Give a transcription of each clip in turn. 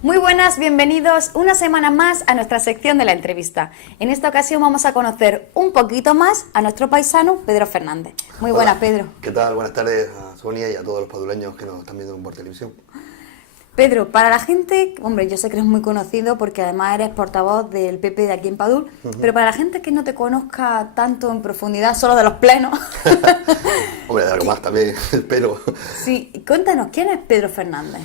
Muy buenas, bienvenidos una semana más a nuestra sección de la entrevista. En esta ocasión vamos a conocer un poquito más a nuestro paisano Pedro Fernández. Muy buenas, Hola. Pedro. ¿Qué tal? Buenas tardes a Sonia y a todos los paduleños que nos están viendo por televisión. Pedro, para la gente, hombre, yo sé que eres muy conocido porque además eres portavoz del PP de aquí en Padul, pero para la gente que no te conozca tanto en profundidad, solo de los plenos... Hombre, de algo más también, pero... Sí, cuéntanos, ¿quién es Pedro Fernández?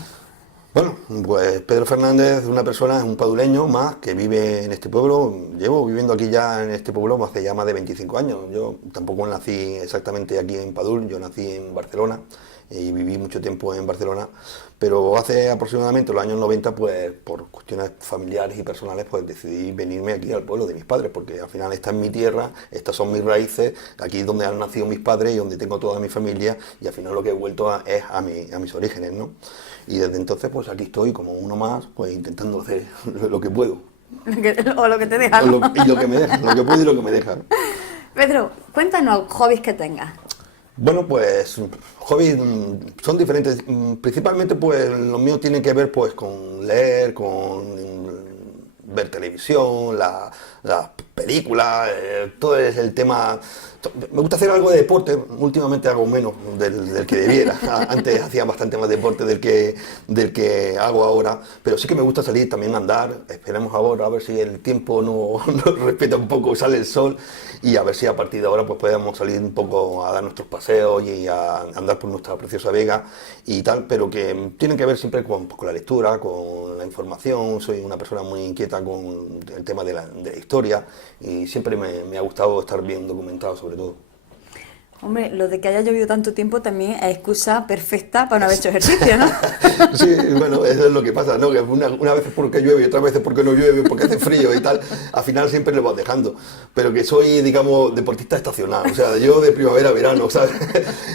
Bueno, pues Pedro Fernández es una persona, es un paduleño más que vive en este pueblo. Llevo viviendo aquí ya en este pueblo hace ya más de 25 años. Yo tampoco nací exactamente aquí en Padul, yo nací en Barcelona y viví mucho tiempo en Barcelona, pero hace aproximadamente los años 90, pues por cuestiones familiares y personales, pues decidí venirme aquí al pueblo de mis padres, porque al final esta es mi tierra, estas son mis raíces, aquí es donde han nacido mis padres y donde tengo toda mi familia, y al final lo que he vuelto es a mis orígenes, ¿no? Y desde entonces, pues aquí estoy como uno más, pues intentando hacer lo que puedo. O lo que te dejan. Y lo que me dejan, lo que puedo y lo que me dejan. Pedro, cuéntanos hobbies que tengas. Bueno, pues hobbies son diferentes. Principalmente, pues los míos tienen que ver pues con leer, con ver televisión, las películas, todo es el tema. Me gusta hacer algo de deporte, últimamente hago menos del que debiera. Antes hacía bastante más deporte del que hago ahora, pero sí que me gusta salir también a andar. Esperemos ahora a ver si el tiempo nos respeta un poco, sale el sol, y a ver si a partir de ahora pues podemos salir un poco a dar nuestros paseos y a andar por nuestra preciosa Vega y tal, pero que tienen que ver siempre con la lectura, con la información. Soy una persona muy inquieta con el tema de la historia y siempre me ha gustado estar bien documentado sobre todo. Hombre, lo de que haya llovido tanto tiempo también es excusa perfecta para no haber hecho ejercicio, ¿no? Sí, bueno, eso es lo que pasa, ¿no? Que una vez es porque llueve y otra vez es porque no llueve, porque hace frío y tal. Al final siempre lo vas dejando. Pero que soy, digamos, deportista estacional. O sea, yo de primavera a verano, ¿sabes?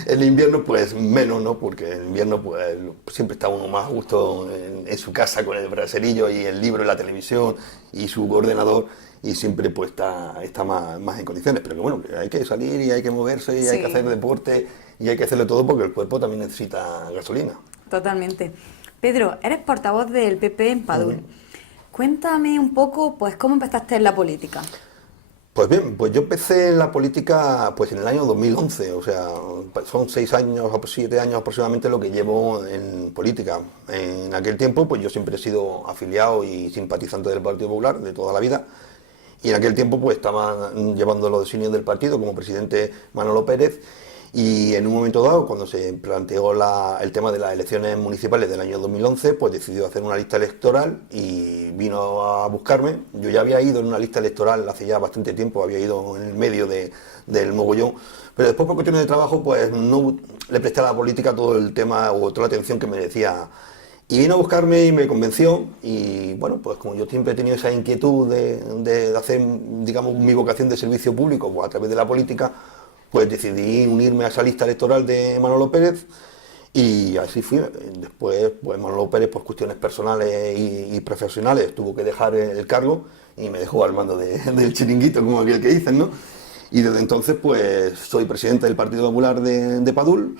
En invierno, pues menos, ¿no? Porque en invierno, pues siempre está uno más a gusto en su casa con el braserillo y el libro y la televisión y su ordenador. Y siempre pues está más en condiciones, pero que bueno, que hay que salir y hay que moverse y hay que hacer deporte y hay que hacerlo todo porque el cuerpo también necesita gasolina. Totalmente. Pedro, eres portavoz del PP en Padul. Cuéntame un poco, pues, ¿cómo empezaste en la política? Pues bien, pues yo empecé en la política pues en el año 2011, o sea, son 6 años, 7 años aproximadamente lo que llevo en política. En aquel tiempo pues yo siempre he sido afiliado y simpatizante del Partido Popular de toda la vida. Y en aquel tiempo pues estaba llevando los designios del partido como presidente Manolo Pérez, y en un momento dado, cuando se planteó el tema de las elecciones municipales del año 2011, pues decidió hacer una lista electoral y vino a buscarme. Yo ya había ido en una lista electoral hace ya bastante tiempo, había ido en el medio del mogollón, pero después por cuestiones de trabajo pues no le presté a la política todo el tema o toda la atención que merecía. Y vino a buscarme y me convenció, y bueno, pues como yo siempre he tenido esa inquietud de hacer, digamos, mi vocación de servicio público pues a través de la política, pues decidí unirme a esa lista electoral de Manolo Pérez, y así fui. Después, pues Manolo Pérez, por cuestiones personales y profesionales, tuvo que dejar el cargo y me dejó al mando del chiringuito, como aquel que dicen, ¿no? Y desde entonces, pues soy presidente del Partido Popular de Padul.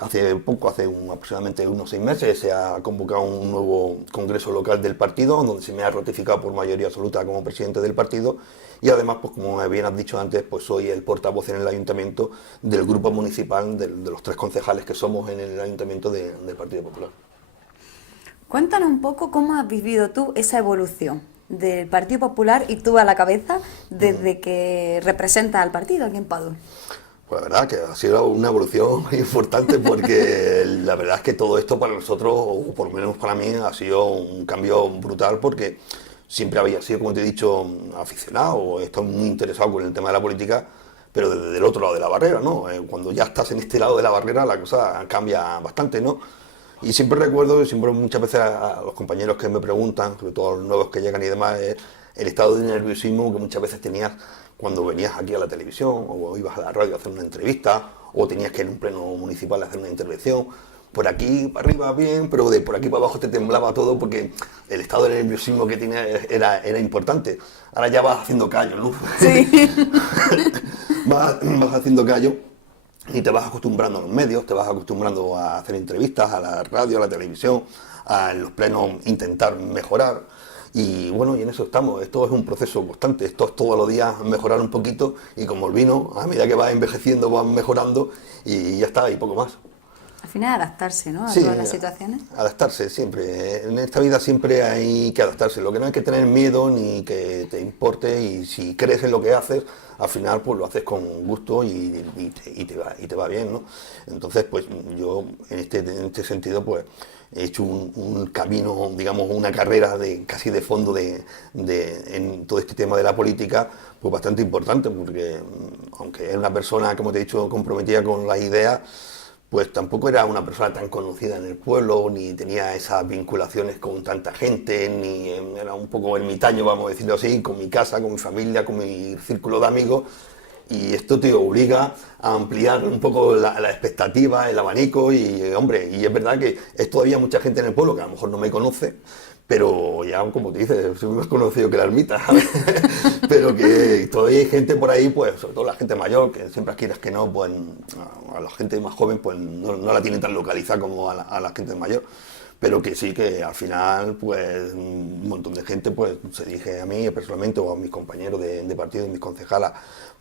Hace poco, aproximadamente unos 6 meses, se ha convocado un nuevo congreso local del partido, donde se me ha ratificado por mayoría absoluta como presidente del partido, y además, pues como bien has dicho antes, pues soy el portavoz en el ayuntamiento del grupo municipal de los 3 concejales que somos en el ayuntamiento del Partido Popular. Cuéntanos un poco cómo has vivido tú esa evolución del Partido Popular y tú a la cabeza desde que representas al partido aquí en Padul. Pues la verdad que ha sido una evolución importante, porque la verdad es que todo esto para nosotros, o por lo menos para mí, ha sido un cambio brutal, porque siempre había sido, como te he dicho, aficionado o he estado muy interesado con el tema de la política, pero desde el otro lado de la barrera, ¿no? Cuando ya estás en este lado de la barrera la cosa cambia bastante, ¿no? Y siempre recuerdo, siempre muchas veces a los compañeros que me preguntan, sobre todo a los nuevos que llegan y demás, el estado de nerviosismo que muchas veces tenías cuando venías aquí a la televisión o ibas a la radio a hacer una entrevista o tenías que ir en un pleno municipal a hacer una intervención. Por aquí para arriba bien, pero de por aquí para abajo te temblaba todo porque el estado de nerviosismo que tenías era importante. Ahora ya vas haciendo callo, ¿no? Sí. vas haciendo callo y te vas acostumbrando a los medios, te vas acostumbrando a hacer entrevistas, a la radio, a la televisión, a los plenos intentar mejorar. Y bueno, y en eso estamos. Esto es un proceso constante. Esto es todos los días mejorar un poquito y como el vino, a medida que vas envejeciendo, vas mejorando y ya está, y poco más. Al final adaptarse, ¿no? A Sí, todas las situaciones. adaptarse siempre. En esta vida siempre hay que adaptarse. Lo que no hay que tener miedo ni que te importe y si crees en lo que haces, al final pues lo haces con gusto y te va bien, ¿no? Entonces pues yo en este sentido pues he hecho un camino, digamos, una carrera casi de fondo en todo este tema de la política, pues bastante importante porque aunque es una persona, como te he dicho, comprometida con las ideas, pues tampoco era una persona tan conocida en el pueblo, ni tenía esas vinculaciones con tanta gente, ni era un poco ermitaño, vamos a decirlo así, con mi casa, con mi familia, con mi círculo de amigos, y esto te obliga a ampliar un poco la expectativa, el abanico, y hombre, y es verdad que es todavía mucha gente en el pueblo que a lo mejor no me conoce, pero ya, como te dices, soy más conocido que la ermita, ¿sabes? Pero que todavía hay gente por ahí, pues, sobre todo la gente mayor, que siempre quieras que no, pues, a la gente más joven, pues, no la tienen tan localizada como a la gente mayor. Pero que sí, que al final, pues, un montón de gente, pues, se dirige a mí personalmente o a mis compañeros de partido, mis concejalas,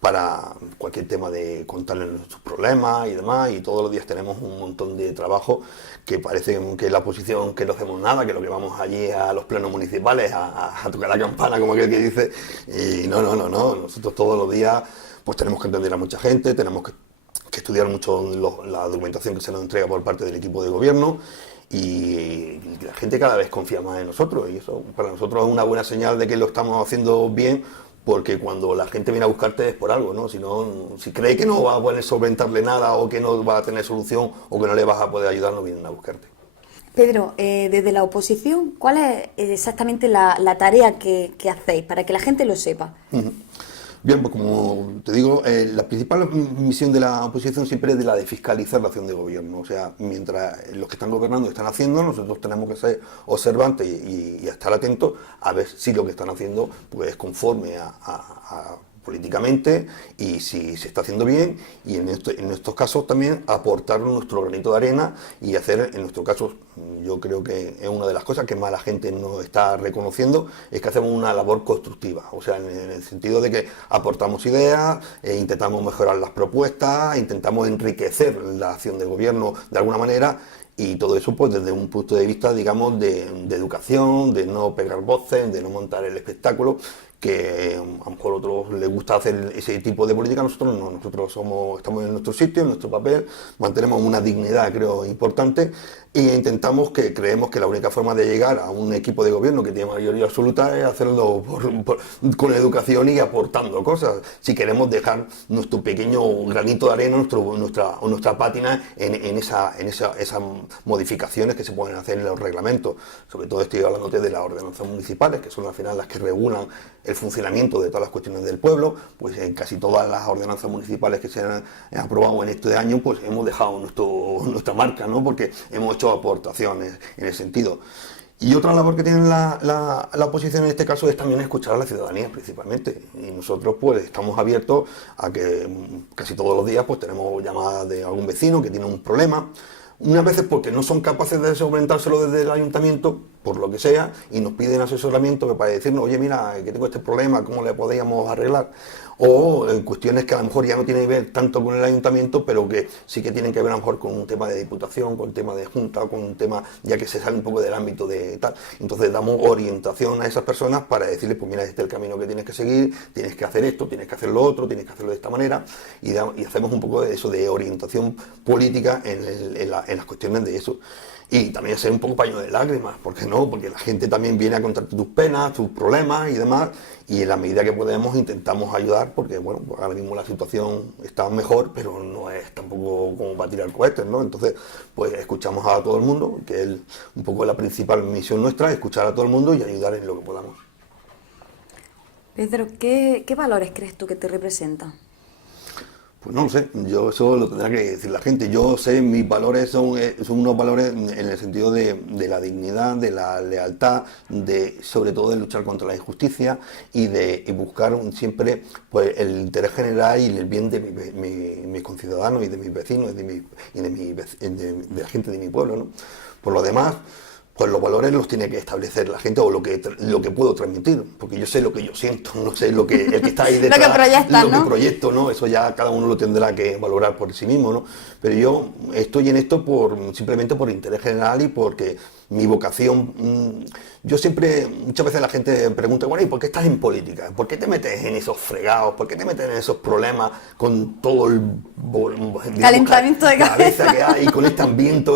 para cualquier tema de contarles nuestros problemas y demás, y todos los días tenemos un montón de trabajo que parece que la oposición que no hacemos nada, que lo que vamos allí a los plenos municipales a tocar la campana, como aquel que dice, y no, nosotros todos los días pues tenemos que entender a mucha gente, tenemos que estudiar mucho la documentación que se nos entrega por parte del equipo de gobierno, y la gente cada vez confía más en nosotros, y eso para nosotros es una buena señal de que lo estamos haciendo bien, porque cuando la gente viene a buscarte es por algo, ¿no? Si cree que no va a poder solventarle nada o que no va a tener solución o que no le vas a poder ayudar, no vienen a buscarte. Pedro, desde la oposición, ¿cuál es exactamente la tarea que hacéis para que la gente lo sepa? Bien, pues como te digo, la principal misión de la oposición siempre es de la de fiscalizar la acción de gobierno. O sea, mientras los que están gobernando están haciendo, nosotros tenemos que ser observantes y estar atentos a ver si lo que están haciendo pues, es conforme a políticamente y si se está haciendo bien, y en estos casos también aportar nuestro granito de arena y hacer, en nuestro caso, yo creo que es una de las cosas que más la gente nos está reconociendo, es que hacemos una labor constructiva, o sea, en el sentido de que aportamos ideas, intentamos mejorar las propuestas, intentamos enriquecer la acción del gobierno de alguna manera, y todo eso pues desde un punto de vista, digamos, de educación, de no pegar voces, de no montar el espectáculo, que a lo mejor a otros les gusta hacer ese tipo de política, nosotros no, nosotros estamos en nuestro sitio, en nuestro papel, mantenemos una dignidad, creo, importante, e intentamos creemos que la única forma de llegar a un equipo de gobierno que tiene mayoría absoluta es hacerlo con educación y aportando cosas. Si queremos dejar nuestro pequeño granito de arena, nuestra pátina en esas modificaciones que se pueden hacer en los reglamentos. Sobre todo estoy hablando de las ordenanzas municipales, que son al final las que regulan el funcionamiento de todas las cuestiones del pueblo. Pues en casi todas las ordenanzas municipales que se han aprobado en este año, pues hemos dejado nuestra marca, ¿no? Porque hemos hecho aportaciones en ese sentido. Y otra labor que tiene la oposición en este caso es también escuchar a la ciudadanía principalmente, y nosotros pues estamos abiertos a que casi todos los días pues tenemos llamadas de algún vecino que tiene un problema, unas veces porque no son capaces de solventárselo desde el ayuntamiento, por lo que sea, y nos piden asesoramiento para decirnos, oye, mira, que tengo este problema, ¿cómo le podríamos arreglar? O cuestiones que a lo mejor ya no tienen que ver tanto con el ayuntamiento, pero que sí que tienen que ver a lo mejor con un tema de diputación, con un tema de junta, con un tema ya que se sale un poco del ámbito de tal. Entonces damos orientación a esas personas para decirles, pues mira, este es el camino que tienes que seguir, tienes que hacer esto, tienes que hacer lo otro, tienes que hacerlo de esta manera, y hacemos un poco de eso, de orientación política en las cuestiones de eso. Y también ser un poco paño de lágrimas, ¿por qué no? Porque la gente también viene a contarte tus penas, tus problemas y demás, y en la medida que podemos intentamos ayudar, porque bueno, pues ahora mismo la situación está mejor, pero no es tampoco como para tirar cohetes, ¿no? Entonces, pues escuchamos a todo el mundo, que es un poco la principal misión nuestra, escuchar a todo el mundo y ayudar en lo que podamos. Pedro, ¿qué valores crees tú que te representan? Pues no lo sé, yo eso lo tendrá que decir la gente. Yo sé, mis valores son unos valores en el sentido de la dignidad, de la lealtad, sobre todo de luchar contra la injusticia y de buscar siempre pues, el interés general y el bien de mis conciudadanos y de mis vecinos y de la gente de mi pueblo, ¿no? Por lo demás, pues los valores los tiene que establecer la gente o lo que puedo transmitir, porque yo sé lo que yo siento, no sé el que está ahí detrás, Lo que proyectas, ¿no? que proyecto, ¿no? Eso ya cada uno lo tendrá que valorar por sí mismo, ¿no? Pero yo estoy en esto simplemente por interés general y porque mi vocación, yo siempre, muchas veces la gente pregunta, bueno, ¿y por qué estás en política? ¿Por qué te metes en esos fregados? ¿Por qué te metes en esos problemas con todo el digamos, Calentamiento de cabeza que hay, con este ambiente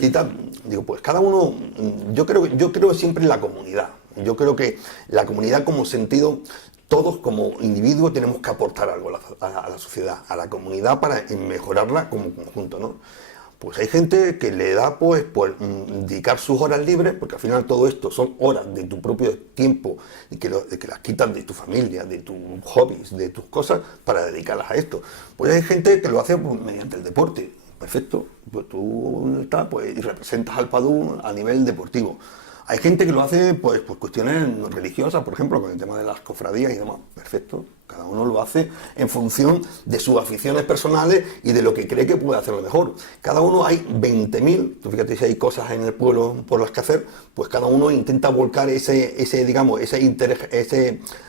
y tal? Digo, pues cada uno, yo creo siempre en la comunidad. Yo creo que la comunidad como sentido, todos como individuos tenemos que aportar algo a la sociedad, a la comunidad para mejorarla como conjunto, ¿no? Pues hay gente que le da pues dedicar sus horas libres, porque al final todo esto son horas de tu propio tiempo y que las quitas de tu familia, de tus hobbies, de tus cosas, para dedicarlas a esto. Pues hay gente que lo hace pues, mediante el deporte. Perfecto, pues tú estás pues, y representas al Padú a nivel deportivo. Hay gente que lo hace pues, por cuestiones religiosas, por ejemplo, con el tema de las cofradías y demás. Perfecto, cada uno lo hace en función de sus aficiones personales y de lo que cree que puede hacerlo mejor. Cada uno hay 20.000, tú fíjate si hay cosas en el pueblo por las que hacer, pues cada uno intenta volcar ese interés, esa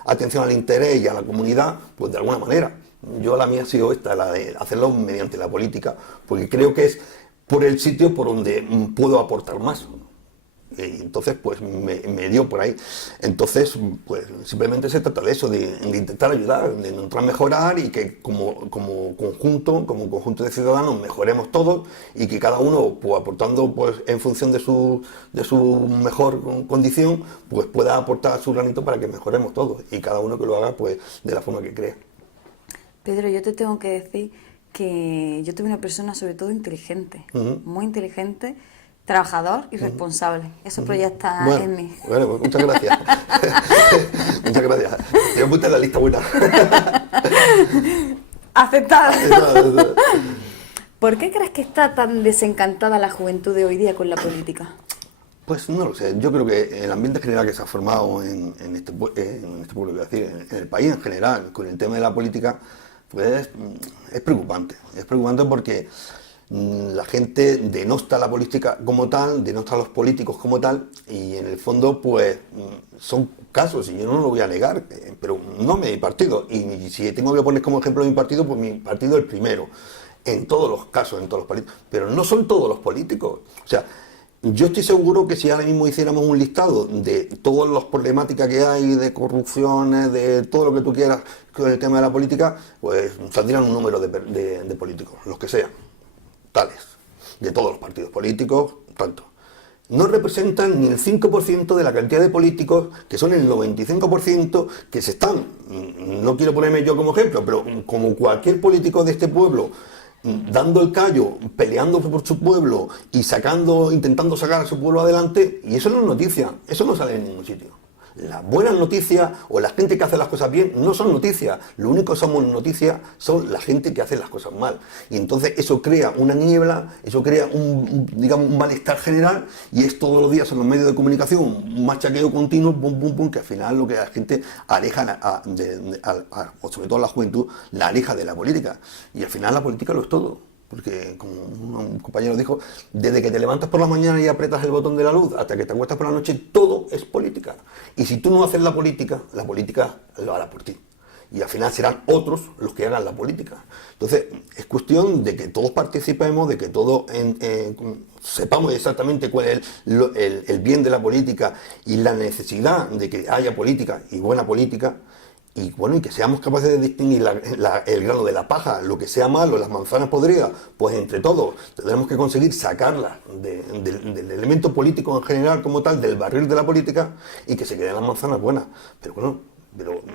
atención al interés y a la comunidad, pues de alguna manera. Yo la mía ha sido esta, la de hacerlo mediante la política, porque creo que es por el sitio por donde puedo aportar más. Y entonces, pues me dio por ahí. Entonces, pues simplemente se trata de eso, de intentar ayudar, de intentar mejorar y que como conjunto de ciudadanos mejoremos todos y que cada uno, pues aportando pues en función de su mejor condición, pues pueda aportar su granito para que mejoremos todos y cada uno que lo haga pues de la forma que cree. Pedro, yo te tengo que decir que yo tuve una persona sobre todo inteligente, muy inteligente, trabajador y responsable. Eso proyecta en mí. Bueno, pues muchas gracias. Muchas gracias. Te voy a en la lista buena. Aceptada. ¿Por qué crees que está tan desencantada la juventud de hoy día con la política? Pues no lo sé, yo creo que el ambiente general que se ha formado en este pueblo, voy a decir, en el país en general, con el tema de la política, pues es preocupante. Es preocupante porque la gente denosta la política como tal, denosta a los políticos como tal, y en el fondo, pues son casos, y yo no lo voy a negar, pero no mi partido. Y si tengo que poner como ejemplo mi partido, pues mi partido es el primero, en todos los casos, en todos los políticos. Pero no son todos los políticos. O sea, yo estoy seguro que si ahora mismo hiciéramos un listado de todas las problemáticas que hay, de corrupciones, de todo lo que tú quieras con el tema de la política, pues saldrían un número de políticos, los que sean, tales, de todos los partidos políticos, tanto. No representan ni el 5% de la cantidad de políticos, que son el 95% que se están, no quiero ponerme yo como ejemplo, pero como cualquier político de este pueblo, dando el callo, peleando por su pueblo y intentando sacar a su pueblo adelante, y eso no es noticia, eso no sale en ningún sitio. Las buenas noticias o la gente que hace las cosas bien no son noticias, lo único que somos noticias son la gente que hace las cosas mal. Y entonces eso crea una niebla, eso crea un malestar general y es todos los días en los medios de comunicación un machaqueo continuo, pum, pum, pum, que al final lo que la gente aleja, o sobre todo la juventud, la aleja de la política. Y al final la política lo es todo. Porque, como un compañero dijo, desde que te levantas por la mañana y aprietas el botón de la luz hasta que te acuestas por la noche, todo es política. Y si tú no haces la política lo hará por ti. Y al final serán otros los que hagan la política. Entonces, es cuestión de que todos participemos, de que todos sepamos exactamente cuál es el bien de la política y la necesidad de que haya política y buena política. Y bueno, y que seamos capaces de distinguir el grano de la paja, lo que sea malo, las manzanas podridas, pues entre todos tendremos que conseguir sacarlas del elemento político en general como tal, del barril de la política, y que se queden las manzanas buenas. Pero bueno,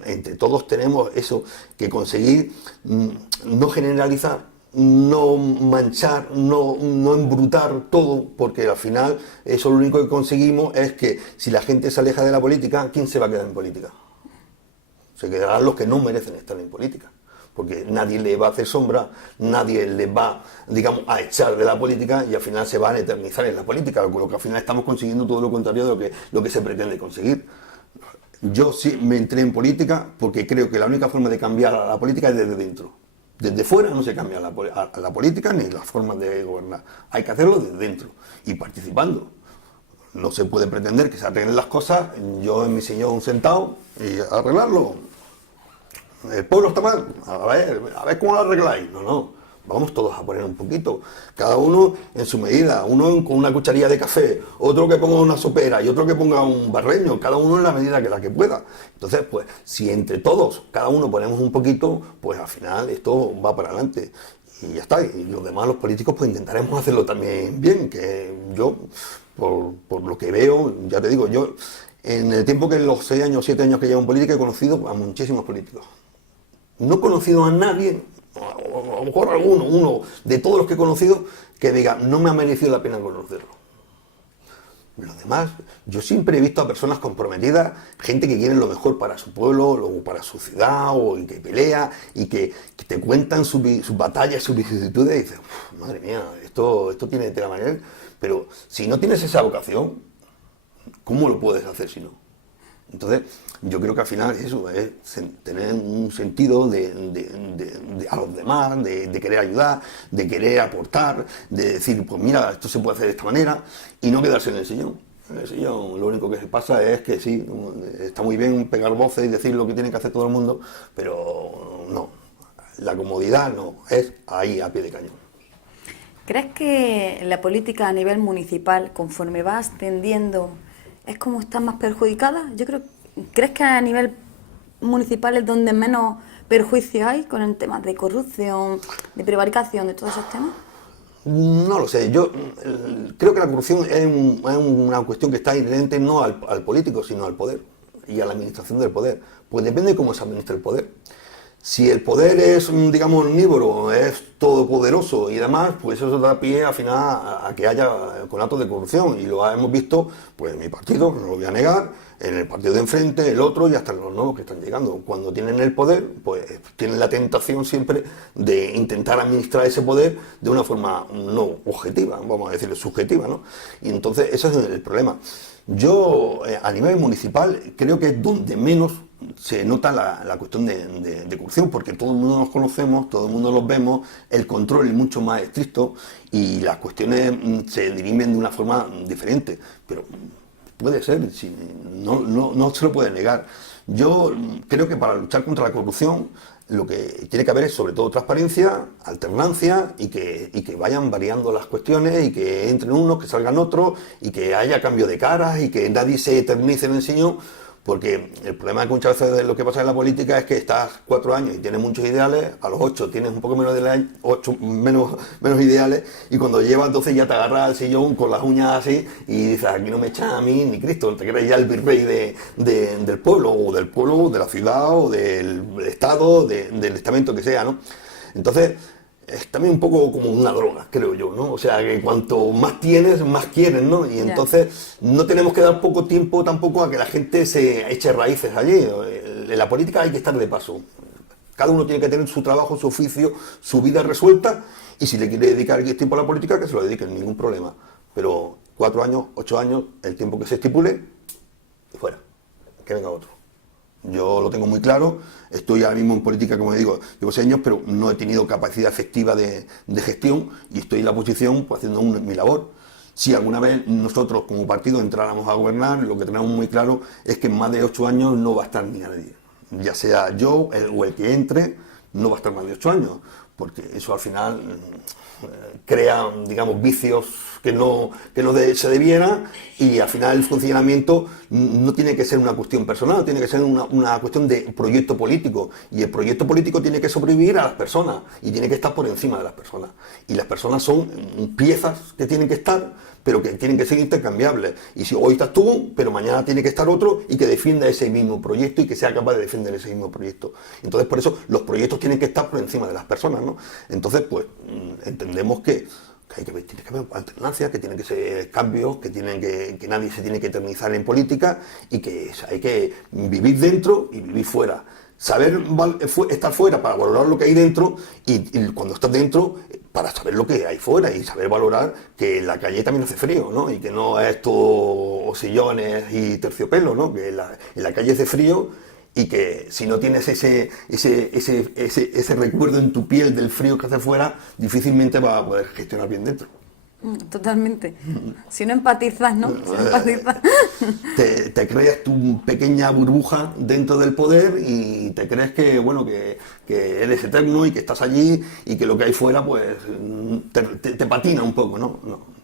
entre todos tenemos eso, que conseguir no generalizar, no manchar, no embrutar todo, porque al final eso lo único que conseguimos es que si la gente se aleja de la política, ¿quién se va a quedar en política? se quedarán los que no merecen estar en política. Porque nadie le va a hacer sombra, nadie le va, digamos, a echar de la política y al final se van a eternizar en la política, con lo que al final estamos consiguiendo todo lo contrario de lo que se pretende conseguir. Yo sí me entré en política porque creo que la única forma de cambiar a la política es desde dentro. Desde fuera no se cambia a la política ni las formas de gobernar. Hay que hacerlo desde dentro y participando. No se puede pretender que se arreglen las cosas, yo en mi sillón sentado y arreglarlo. El pueblo está mal, a ver cómo lo arregláis. No, vamos todos a poner un poquito, cada uno en su medida, uno con una cucharilla de café, otro que ponga una sopera y otro que ponga un barreño, cada uno en la medida que la que pueda. Entonces, pues, si entre todos, cada uno ponemos un poquito, pues al final esto va para adelante. Y ya está, y los demás, los políticos, pues intentaremos hacerlo también bien, que yo, por lo que veo, ya te digo, yo en el tiempo que los 6 años, 7 años que llevo en política he conocido a muchísimos políticos. No he conocido a nadie, a lo mejor uno de todos los que he conocido, que diga, no me ha merecido la pena conocerlo. Los demás, yo siempre he visto a personas comprometidas, gente que quiere lo mejor para su pueblo, o para su ciudad, y que pelea, y que te cuentan sus batallas, sus vicisitudes, y dices, madre mía, esto tiene tela marinera. Pero si no tienes esa vocación, ¿cómo lo puedes hacer si no? Entonces, yo creo que al final eso es tener un sentido a los demás, de querer ayudar, de querer aportar, de decir, pues mira, esto se puede hacer de esta manera, y no quedarse en el sillón. En el sillón lo único que pasa es que sí, está muy bien pegar voces y decir lo que tiene que hacer todo el mundo, pero no, la comodidad no, es ahí a pie de cañón. ¿Crees que la política a nivel municipal, conforme va ascendiendo, es como está más perjudicada? ¿Crees que a nivel municipal es donde menos perjuicios hay con el tema de corrupción, de prevaricación, de todos esos temas? No lo sé, yo creo que la corrupción es una cuestión que está inherente no al político, sino al poder y a la administración del poder. Pues depende de cómo se administra el poder. Si el poder es, digamos, omnívoro, es todopoderoso y demás, pues eso da pie al final a que haya conatos de corrupción. Y lo hemos visto, pues en mi partido, no lo voy a negar, en el partido de enfrente, el otro y hasta en los nuevos que están llegando. Cuando tienen el poder, pues tienen la tentación siempre de intentar administrar ese poder de una forma no objetiva, vamos a decirlo, subjetiva, ¿no? Y entonces ese es el problema. Yo, a nivel municipal, creo que es donde menos se nota la cuestión de corrupción, porque todo el mundo nos conocemos, todo el mundo los vemos, el control es mucho más estricto y las cuestiones se dirimen de una forma diferente, pero puede ser, no se lo puede negar. Yo creo que para luchar contra la corrupción lo que tiene que haber es sobre todo transparencia, alternancia y que vayan variando las cuestiones y que entren unos, que salgan otros y que haya cambio de caras y que nadie se eternice en el sillón, porque el problema que muchas veces lo que pasa en la política es que estás 4 años y tienes muchos ideales, a los 8 tienes un poco menos menos ideales y cuando llevas 12 ya te agarras al sillón con las uñas así y dices, aquí no me echan a mí ni Cristo, te crees ya el virrey del pueblo, o de la ciudad, o del estado, del estamento que sea, ¿no? Entonces, es también un poco como una droga, creo yo, ¿no? O sea, que cuanto más tienes, más quieres, ¿no? Y entonces no tenemos que dar poco tiempo tampoco a que la gente se eche raíces allí. En la política hay que estar de paso. Cada uno tiene que tener su trabajo, su oficio, su vida resuelta, y si le quiere dedicar tiempo a la política, que se lo dedique, ningún problema. Pero 4 años, 8 años, el tiempo que se estipule, y fuera, que venga otro. Yo lo tengo muy claro, estoy ahora mismo en política, como digo, llevo 6 años, pero no he tenido capacidad efectiva de gestión y estoy en la oposición pues, haciendo mi labor. Si alguna vez nosotros como partido entráramos a gobernar, lo que tenemos muy claro es que en más de 8 años no va a estar ni nadie. Ya sea yo o el que entre, no va a estar más de 8 años, porque eso al final crea, digamos, vicios que no se debieran y al final el funcionamiento no tiene que ser una cuestión personal, tiene que ser una cuestión de proyecto político y el proyecto político tiene que sobrevivir a las personas y tiene que estar por encima de las personas y las personas son piezas que tienen que estar pero que tienen que ser intercambiables y si hoy estás tú, pero mañana tiene que estar otro y que defienda ese mismo proyecto y que sea capaz de defender ese mismo proyecto. Entonces por eso los proyectos tienen que estar por encima de las personas, ¿no? Entonces pues entendemos que tiene que haber alternancia, que tienen que ser cambios, que nadie se tiene que eternizar en política y que hay que vivir dentro y vivir fuera. saber estar fuera para valorar lo que hay dentro y cuando estás dentro para saber lo que hay fuera y saber valorar que en la calle también hace frío, ¿no? Y que no es todo sillones y terciopelo, ¿no? Que en la calle hace frío y que si no tienes ese recuerdo en tu piel del frío que hace fuera, difícilmente vas a poder gestionar bien dentro. Totalmente. Si no empatizas, ¿no? Si no empatizas. Te creas tu pequeña burbuja dentro del poder y te crees que, bueno, que eres eterno y que estás allí y que lo que hay fuera, pues, te patina un poco, ¿no? No.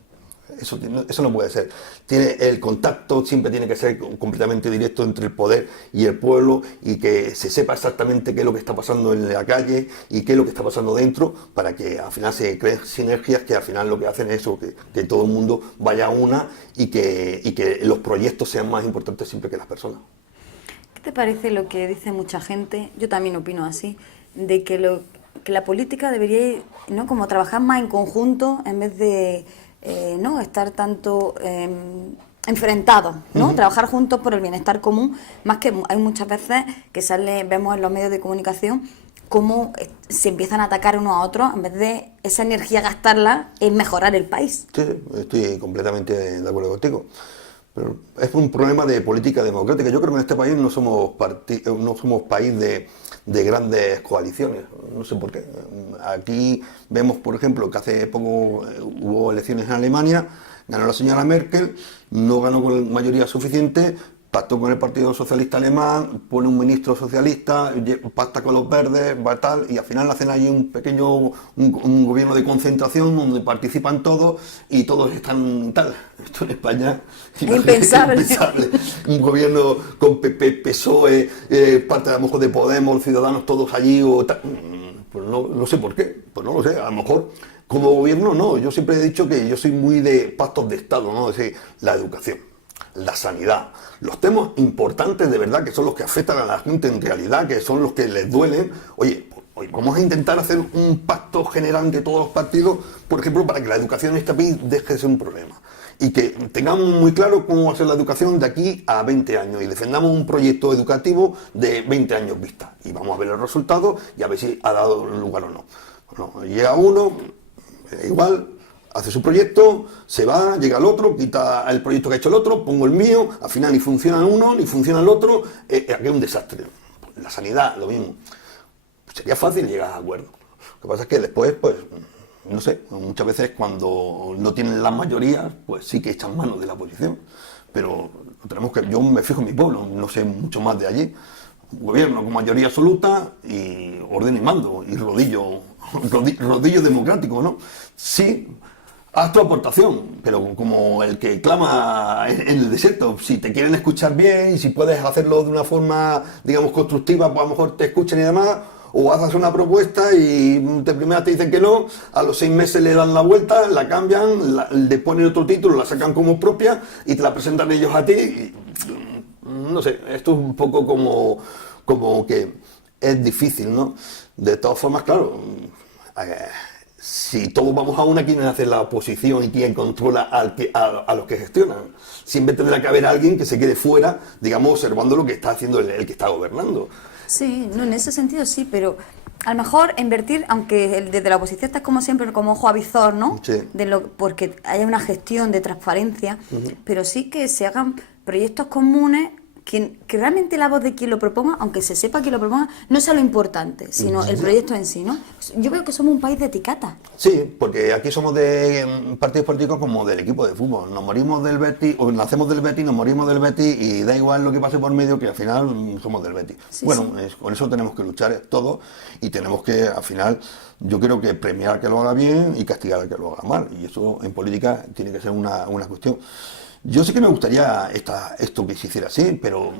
Eso no puede ser. El contacto siempre tiene que ser completamente directo entre el poder y el pueblo y que se sepa exactamente qué es lo que está pasando en la calle y qué es lo que está pasando dentro para que al final se creen sinergias que al final lo que hacen es eso, que todo el mundo vaya a una y que los proyectos sean más importantes siempre que las personas. ¿Qué te parece lo que dice mucha gente? Yo también opino así, de que la política debería ir, ¿no?, como trabajar más en conjunto en vez de no estar tanto enfrentados, ¿no? Trabajar juntos por el bienestar común, más que hay muchas veces que vemos en los medios de comunicación cómo se empiezan a atacar unos a otros en vez de esa energía gastarla en mejorar el país. Sí, estoy completamente de acuerdo contigo. Pero es un problema de política democrática. Yo creo que en este país no somos país de grandes coaliciones. No sé por qué. Aquí vemos, por ejemplo, que hace poco hubo elecciones en Alemania, ganó la señora Merkel, no ganó con mayoría suficiente, pactó con el Partido Socialista Alemán, pone un ministro socialista, pacta con los verdes, va tal, y al final hacen ahí un pequeño un gobierno de concentración donde participan todos y todos están tal. Esto en España impensable. Un gobierno con PP, PSOE, parte a lo mejor de Podemos, Ciudadanos, todos allí o tal. Pues no sé por qué, pues no lo sé, a lo mejor como gobierno no. Yo siempre he dicho que yo soy muy de pactos de Estado, ¿no? Es decir, la educación, la sanidad, los temas importantes de verdad que son los que afectan a la gente en realidad, que son los que les duelen. Oye, vamos a intentar hacer un pacto general de todos los partidos, por ejemplo, para que la educación en este país deje de ser un problema. Y que tengamos muy claro cómo va a ser la educación de aquí a 20 años y defendamos un proyecto educativo de 20 años vista. Y vamos a ver los resultados y a ver si ha dado lugar o no. Bueno, llega uno, igual, hace su proyecto, se va, llega el otro, quita el proyecto que ha hecho el otro, pongo el mío, al final ni funciona uno, ni funciona el otro, aquí es un desastre. La sanidad, lo mismo. Pues sería fácil llegar a acuerdo. Lo que pasa es que después, pues, no sé, muchas veces cuando no tienen las mayorías, pues sí que echan mano de la oposición. Pero yo me fijo en mi pueblo, no sé mucho más de allí. Gobierno con mayoría absoluta y orden y mando, y rodillo democrático, ¿no? Sí, haz tu aportación, pero como el que clama en el desierto, si te quieren escuchar bien y si puedes hacerlo de una forma, digamos, constructiva, pues a lo mejor te escuchen y demás, o haces una propuesta y de primera te dicen que no, a los 6 meses le dan la vuelta, la cambian, le ponen otro título, la sacan como propia y te la presentan ellos a ti. Y, no sé, esto es un poco como que es difícil, ¿no? De todas formas, claro, si todos vamos a una, ¿quién hace la oposición y quién controla a los que gestionan? Siempre tendrá que haber alguien que se quede fuera, digamos, observando lo que está haciendo el que está gobernando. Sí, no, en ese sentido sí, pero a lo mejor invertir, aunque desde la oposición estás como siempre, como ojo avizor, ¿no? Sí. Porque haya una gestión de transparencia, pero sí que se hagan proyectos comunes que realmente la voz de quien lo proponga, aunque se sepa quién lo proponga, no sea lo importante, sino el proyecto en sí, ¿no? Yo creo que somos un país de etiqueta. Sí, porque aquí somos de partidos políticos como del equipo de fútbol. Nos morimos del Betis, o nacemos del Betis, nos morimos del Betis y da igual lo que pase por medio, que al final somos del Betis. Sí, bueno, sí. Con eso tenemos que luchar todos y tenemos que, al final, yo creo que premiar al que lo haga bien y castigar al que lo haga mal. Y eso en política tiene que ser una cuestión. Yo sí que me gustaría esto que se hiciera así, pero...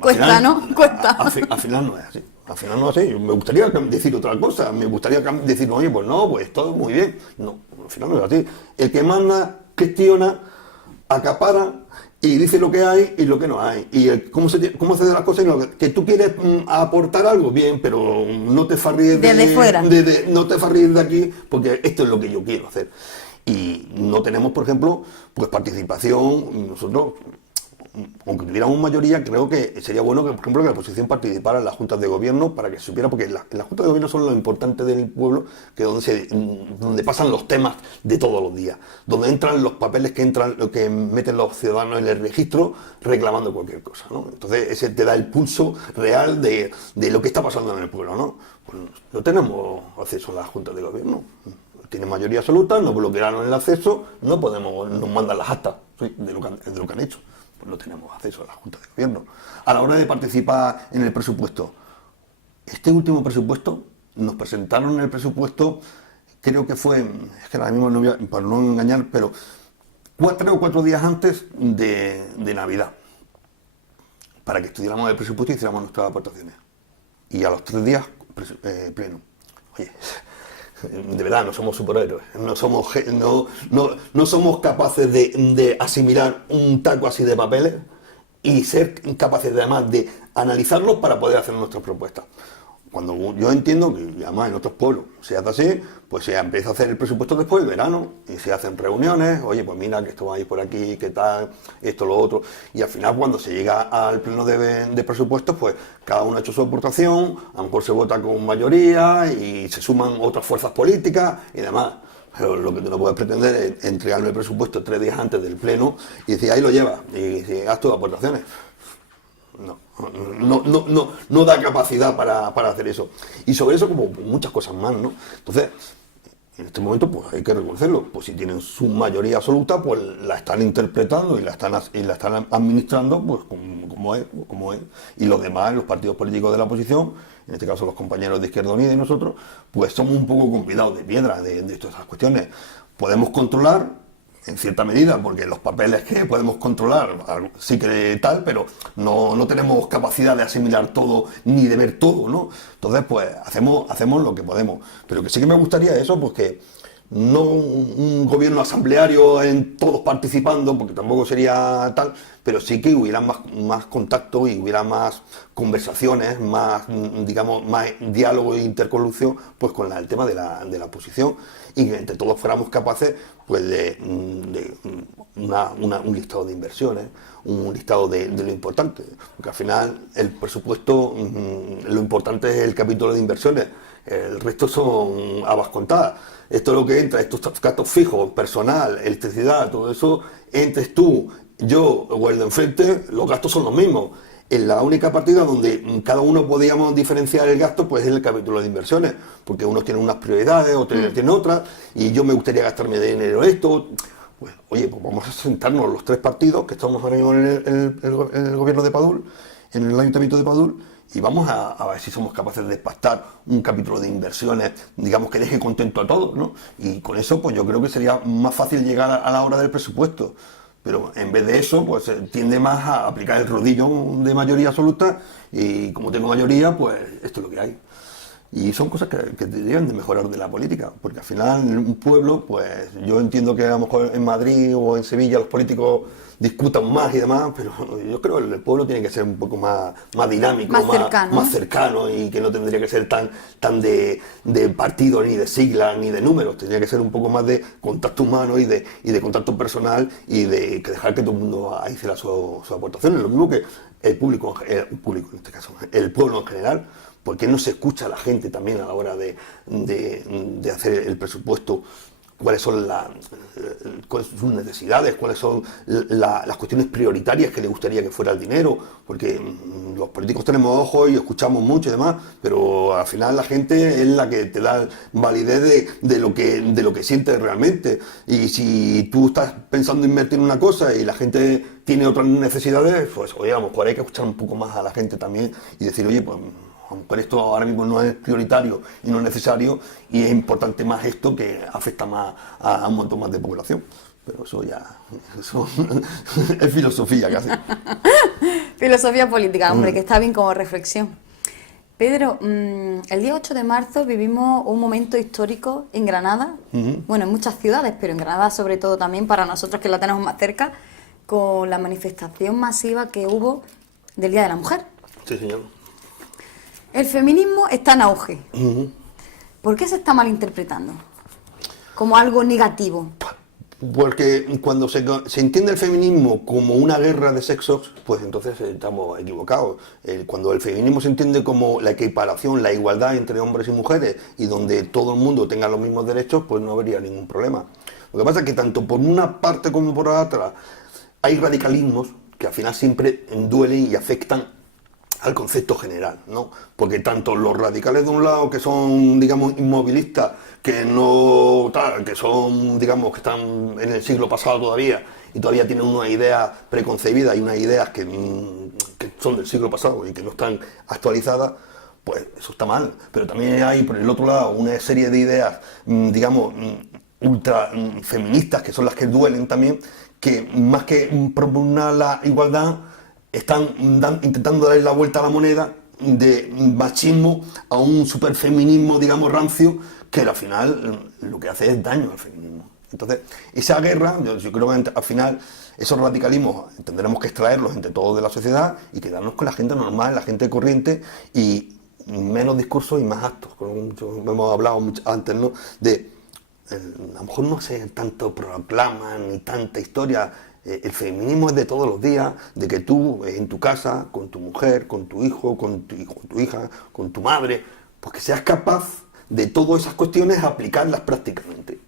Cuesta, final, ¿no? Cuesta. Al final no es así. Al final no es así. Me gustaría decir otra cosa. Me gustaría decir, oye, pues no, pues todo muy bien. No, al final no es así. El que manda, gestiona, acapara y dice lo que hay y lo que no hay. Y cómo se hace las cosas. Que tú quieres aportar algo, bien, pero no te farríes desde fuera. No te farríes de aquí, porque esto es lo que yo quiero hacer. Y no tenemos, por ejemplo, pues participación. Nosotros, aunque tuviéramos mayoría, creo que sería bueno que, por ejemplo, que la oposición participara en las juntas de gobierno para que se supiera, porque las juntas de gobierno son lo importante del pueblo, que es donde pasan los temas de todos los días, donde entran los papeles que meten los ciudadanos en el registro reclamando cualquier cosa, ¿no? Entonces ese te da el pulso real de lo que está pasando en el pueblo, ¿no? Pues no tenemos acceso a las juntas de gobierno. Tienen mayoría absoluta, nos bloquearon el acceso, no podemos, nos mandan las actas de lo que han hecho. Pues no tenemos acceso a la Junta de Gobierno. A la hora de participar en el presupuesto, este último presupuesto, nos presentaron el presupuesto, creo que fue, es que ahora mismo no voy a, para no engañar, pero 3 o 4 días antes de Navidad, para que estudiáramos el presupuesto y hiciéramos nuestras aportaciones. Y a los 3 días, pleno. Oye, de verdad, no somos superhéroes, no somos capaces de asimilar un taco así de papeles y ser capaces además de analizarlos para poder hacer nuestras propuestas. Cuando yo entiendo que además en otros pueblos se hace así, pues se empieza a hacer el presupuesto después del verano y se hacen reuniones, oye, pues mira que esto va a ir por aquí, qué tal, esto, lo otro, y al final cuando se llega al pleno de presupuestos, pues cada uno ha hecho su aportación, a lo mejor se vota con mayoría y se suman otras fuerzas políticas y demás. Pero lo que tú no puedes pretender es entregarme el presupuesto 3 días antes del pleno y decir, ahí lo llevas, y decir, haz tus aportaciones. No da capacidad para hacer eso. Y sobre eso como muchas cosas más, ¿no? Entonces, en este momento pues hay que reconocerlo. Pues si tienen su mayoría absoluta, pues la están interpretando y la están administrando pues como es. Y los demás, los partidos políticos de la oposición, en este caso los compañeros de Izquierda Unida y nosotros, pues somos un poco convidados de piedra de todas esas cuestiones. Podemos controlar en cierta medida, porque los papeles que podemos controlar sí que tal, pero no tenemos capacidad de asimilar todo ni de ver todo, ¿no? Entonces, pues hacemos lo que podemos. Pero que sí que me gustaría eso, pues que no un gobierno asambleario en todos participando, porque tampoco sería tal, pero sí que hubiera más contacto y hubiera más conversaciones, más, digamos, más diálogo e intercolusión, pues con el tema de la oposición, y que entre todos fuéramos capaces pues de un listado de inversiones, un listado de lo importante, porque al final el presupuesto, lo importante es el capítulo de inversiones, el resto son habas contadas. Esto es lo que entra, estos gastos fijos, personal, electricidad, todo eso, entres tú, yo o el de enfrente, los gastos son los mismos. En la única partida donde cada uno podíamos diferenciar el gasto, pues es el capítulo de inversiones, porque unos tienen unas prioridades, otros tienen otras, y yo me gustaría gastarme de dinero esto. Pues, oye, pues vamos a sentarnos los 3 partidos que estamos ahora mismo en el gobierno de Padul, en el ayuntamiento de Padul, y vamos a ver si somos capaces de pactar un capítulo de inversiones, digamos, que deje contento a todos, ¿no? Y con eso, pues yo creo que sería más fácil llegar a la hora del presupuesto. Pero en vez de eso, pues tiende más a aplicar el rodillo de mayoría absoluta y como tengo mayoría, pues esto es lo que hay. Y son cosas que deberían de mejorar de la política, porque al final en un pueblo, pues yo entiendo que a lo mejor en Madrid o en Sevilla los políticos discutan más y demás, pero yo creo que el pueblo tiene que ser un poco más dinámico, más cercano, y que no tendría que ser tan de partido, ni de siglas, ni de números, tendría que ser un poco más de contacto humano y de contacto personal y de que dejar que todo el mundo hiciera su aportación. Lo mismo que el público en este caso, el pueblo en general. ¿Por qué no se escucha a la gente también a la hora de hacer el presupuesto? ¿Cuáles son sus necesidades? ¿Cuáles son las cuestiones prioritarias que le gustaría que fuera el dinero? Porque los políticos tenemos ojos y escuchamos mucho y demás, pero al final la gente es la que te da validez de lo que siente realmente. Y si tú estás pensando en invertir en una cosa y la gente tiene otras necesidades, pues oye, a lo mejor hay que escuchar un poco más a la gente también y decir, oye, pues aunque esto ahora mismo no es prioritario y no es necesario, y es importante más esto que afecta más a un montón más de población. Pero eso es filosofía casi. Filosofía política, hombre, que está bien como reflexión. Pedro, el día 8 de marzo vivimos un momento histórico en Granada, bueno, en muchas ciudades, pero en Granada sobre todo también para nosotros que la tenemos más cerca, con la manifestación masiva que hubo del Día de la Mujer. Sí, señor. El feminismo está en auge. ¿Por qué se está malinterpretando? Como algo negativo. Porque cuando se entiende el feminismo como una guerra de sexos, pues entonces estamos equivocados. Cuando el feminismo se entiende como la equiparación, la igualdad entre hombres y mujeres, y donde todo el mundo tenga los mismos derechos, pues no habría ningún problema. Lo que pasa es que tanto por una parte como por la otra hay radicalismos que al final siempre duelen y afectan al concepto general, ¿no? Porque tanto los radicales de un lado, que son, digamos, inmovilistas, que no tal, que son, digamos, que están en el siglo pasado todavía y todavía tienen unas ideas preconcebidas y unas ideas que son del siglo pasado y que no están actualizadas, pues eso está mal. Pero también hay por el otro lado una serie de ideas, digamos, ultra feministas, que son las que duelen también, que más que propugnar la igualdad, están intentando darle la vuelta a la moneda de machismo a un superfeminismo, digamos, rancio, que al final lo que hace es daño al feminismo. Entonces, esa guerra, yo creo que al final esos radicalismos tendremos que extraerlos entre todos de la sociedad y quedarnos con la gente normal, la gente corriente, y menos discursos y más actos. Como hemos hablado mucho antes, ¿no? De a lo mejor no se tanto proclaman ni tanta historia. El feminismo es de todos los días, de que tú en tu casa, con tu mujer, con tu hijo, con tu hija, con tu madre, pues que seas capaz de todas esas cuestiones aplicarlas prácticamente.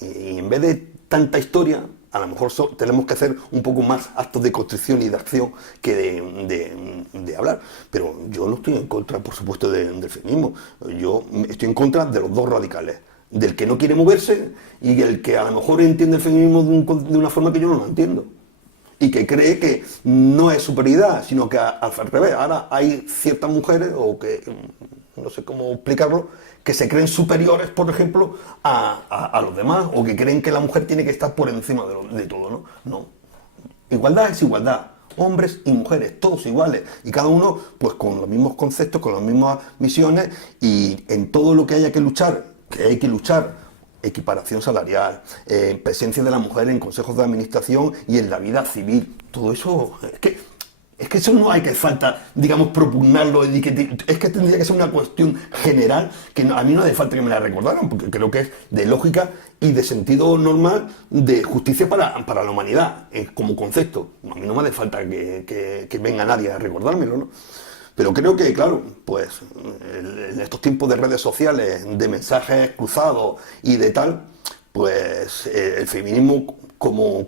Y en vez de tanta historia, a lo mejor tenemos que hacer un poco más actos de construcción y de acción que de hablar. Pero yo no estoy en contra, por supuesto, del feminismo. Yo estoy en contra de los dos radicales. Del que no quiere moverse y el que a lo mejor entiende el feminismo de una forma que yo no lo entiendo. Y que cree que no es superioridad, sino que al revés. Ahora hay ciertas mujeres, o que no sé cómo explicarlo, que se creen superiores, por ejemplo, a los demás, o que creen que la mujer tiene que estar por encima de todo, ¿no? No. Igualdad es igualdad. Hombres y mujeres, todos iguales, y cada uno pues con los mismos conceptos, con las mismas misiones, y en todo lo que haya que luchar, equiparación salarial, presencia de la mujer en consejos de administración y en la vida civil, todo eso, es que eso no hay que falta, digamos, propugnarlo, es que tendría que ser una cuestión general, que a mí no hace falta que me la recordaran, porque creo que es de lógica y de sentido normal, de justicia para la humanidad, como concepto. A mí no me hace falta que venga nadie a recordármelo, ¿no? Pero creo que, claro, pues en estos tiempos de redes sociales, de mensajes cruzados y de tal, pues el feminismo como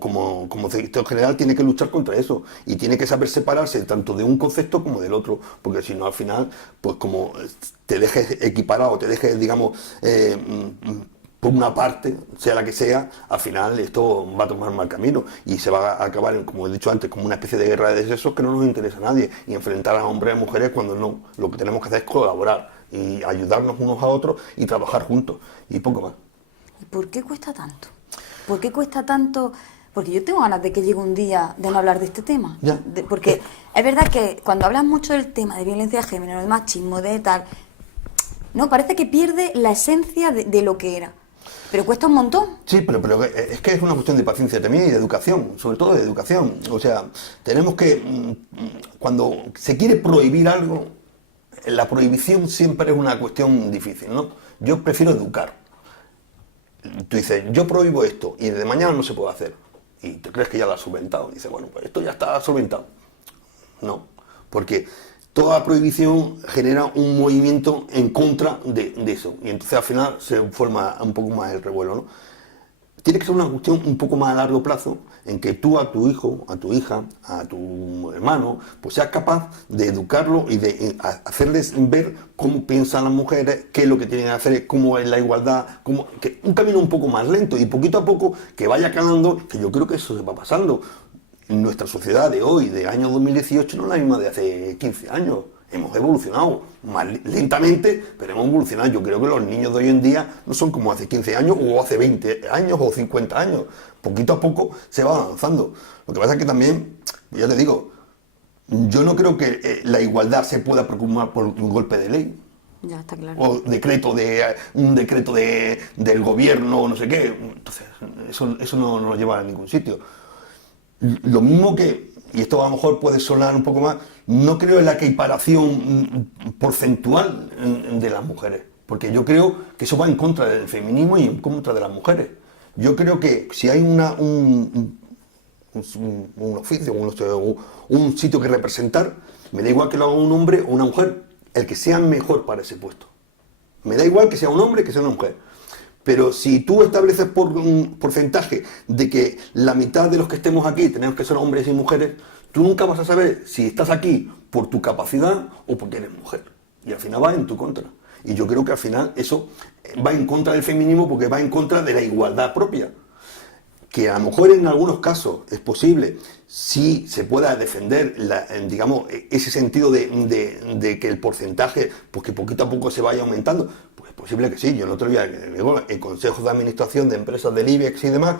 concepto general tiene que luchar contra eso y tiene que saber separarse tanto de un concepto como del otro, porque si no al final, pues como te dejes equiparado, te dejes, digamos, por una parte, sea la que sea, al final esto va a tomar mal camino y se va a acabar, como he dicho antes, como una especie de guerra de sexos que no nos interesa a nadie, y enfrentar a hombres y mujeres cuando no. Lo que tenemos que hacer es colaborar y ayudarnos unos a otros y trabajar juntos, y poco más. ¿Y por qué cuesta tanto? ¿Por qué cuesta tanto? Porque yo tengo ganas de que llegue un día de no hablar de este tema. Ya. Porque es verdad que cuando hablas mucho del tema de violencia de género, de machismo, de tal, no, parece que pierde la esencia de lo que era. Pero cuesta un montón. Sí, pero es que es una cuestión de paciencia también y de educación, sobre todo de educación. O sea, tenemos que, cuando se quiere prohibir algo, la prohibición siempre es una cuestión difícil, ¿no? Yo prefiero educar. Tú dices, yo prohíbo esto y de mañana no se puede hacer. Y te crees que ya lo has solventado. Y dices, bueno, pues esto ya está solventado. No, porque toda prohibición genera un movimiento en contra de eso. Y entonces al final se forma un poco más el revuelo, ¿no? Tiene que ser una cuestión un poco más a largo plazo, en que tú a tu hijo, a tu hija, a tu hermano, pues seas capaz de educarlo y de hacerles ver cómo piensan las mujeres, qué es lo que tienen que hacer, cómo es la igualdad, que un camino un poco más lento y poquito a poco que vaya calando, que yo creo que eso se va pasando. Nuestra sociedad de hoy, de año 2018, no es la misma de hace 15 años. Hemos evolucionado más lentamente, pero hemos evolucionado. Yo creo que los niños de hoy en día no son como hace 15 años, o hace 20 años, o 50 años. Poquito a poco se va avanzando. Lo que pasa es que también, ya te digo, yo no creo que la igualdad se pueda proclamar por un golpe de ley. Ya está claro. O un decreto del gobierno, no sé qué. Entonces, eso no nos lleva a ningún sitio. Lo mismo que, y esto a lo mejor puede sonar un poco más, no creo en la equiparación porcentual de las mujeres, porque yo creo que eso va en contra del feminismo y en contra de las mujeres. Yo creo que si hay un oficio, un sitio que representar, me da igual que lo haga un hombre o una mujer, el que sea mejor para ese puesto. Me da igual que sea un hombre que sea una mujer. Pero si tú estableces por un porcentaje de que la mitad de los que estemos aquí tenemos que ser hombres y mujeres, tú nunca vas a saber si estás aquí por tu capacidad o porque eres mujer. Y al final va en tu contra. Y yo creo que al final eso va en contra del feminismo porque va en contra de la igualdad propia. Que a lo mejor en algunos casos es posible, si se pueda defender, digamos, ese sentido de que el porcentaje, pues que poquito a poco se vaya aumentando, pues es posible que sí. Yo el otro día, en consejos de administración de empresas del IBEX y demás,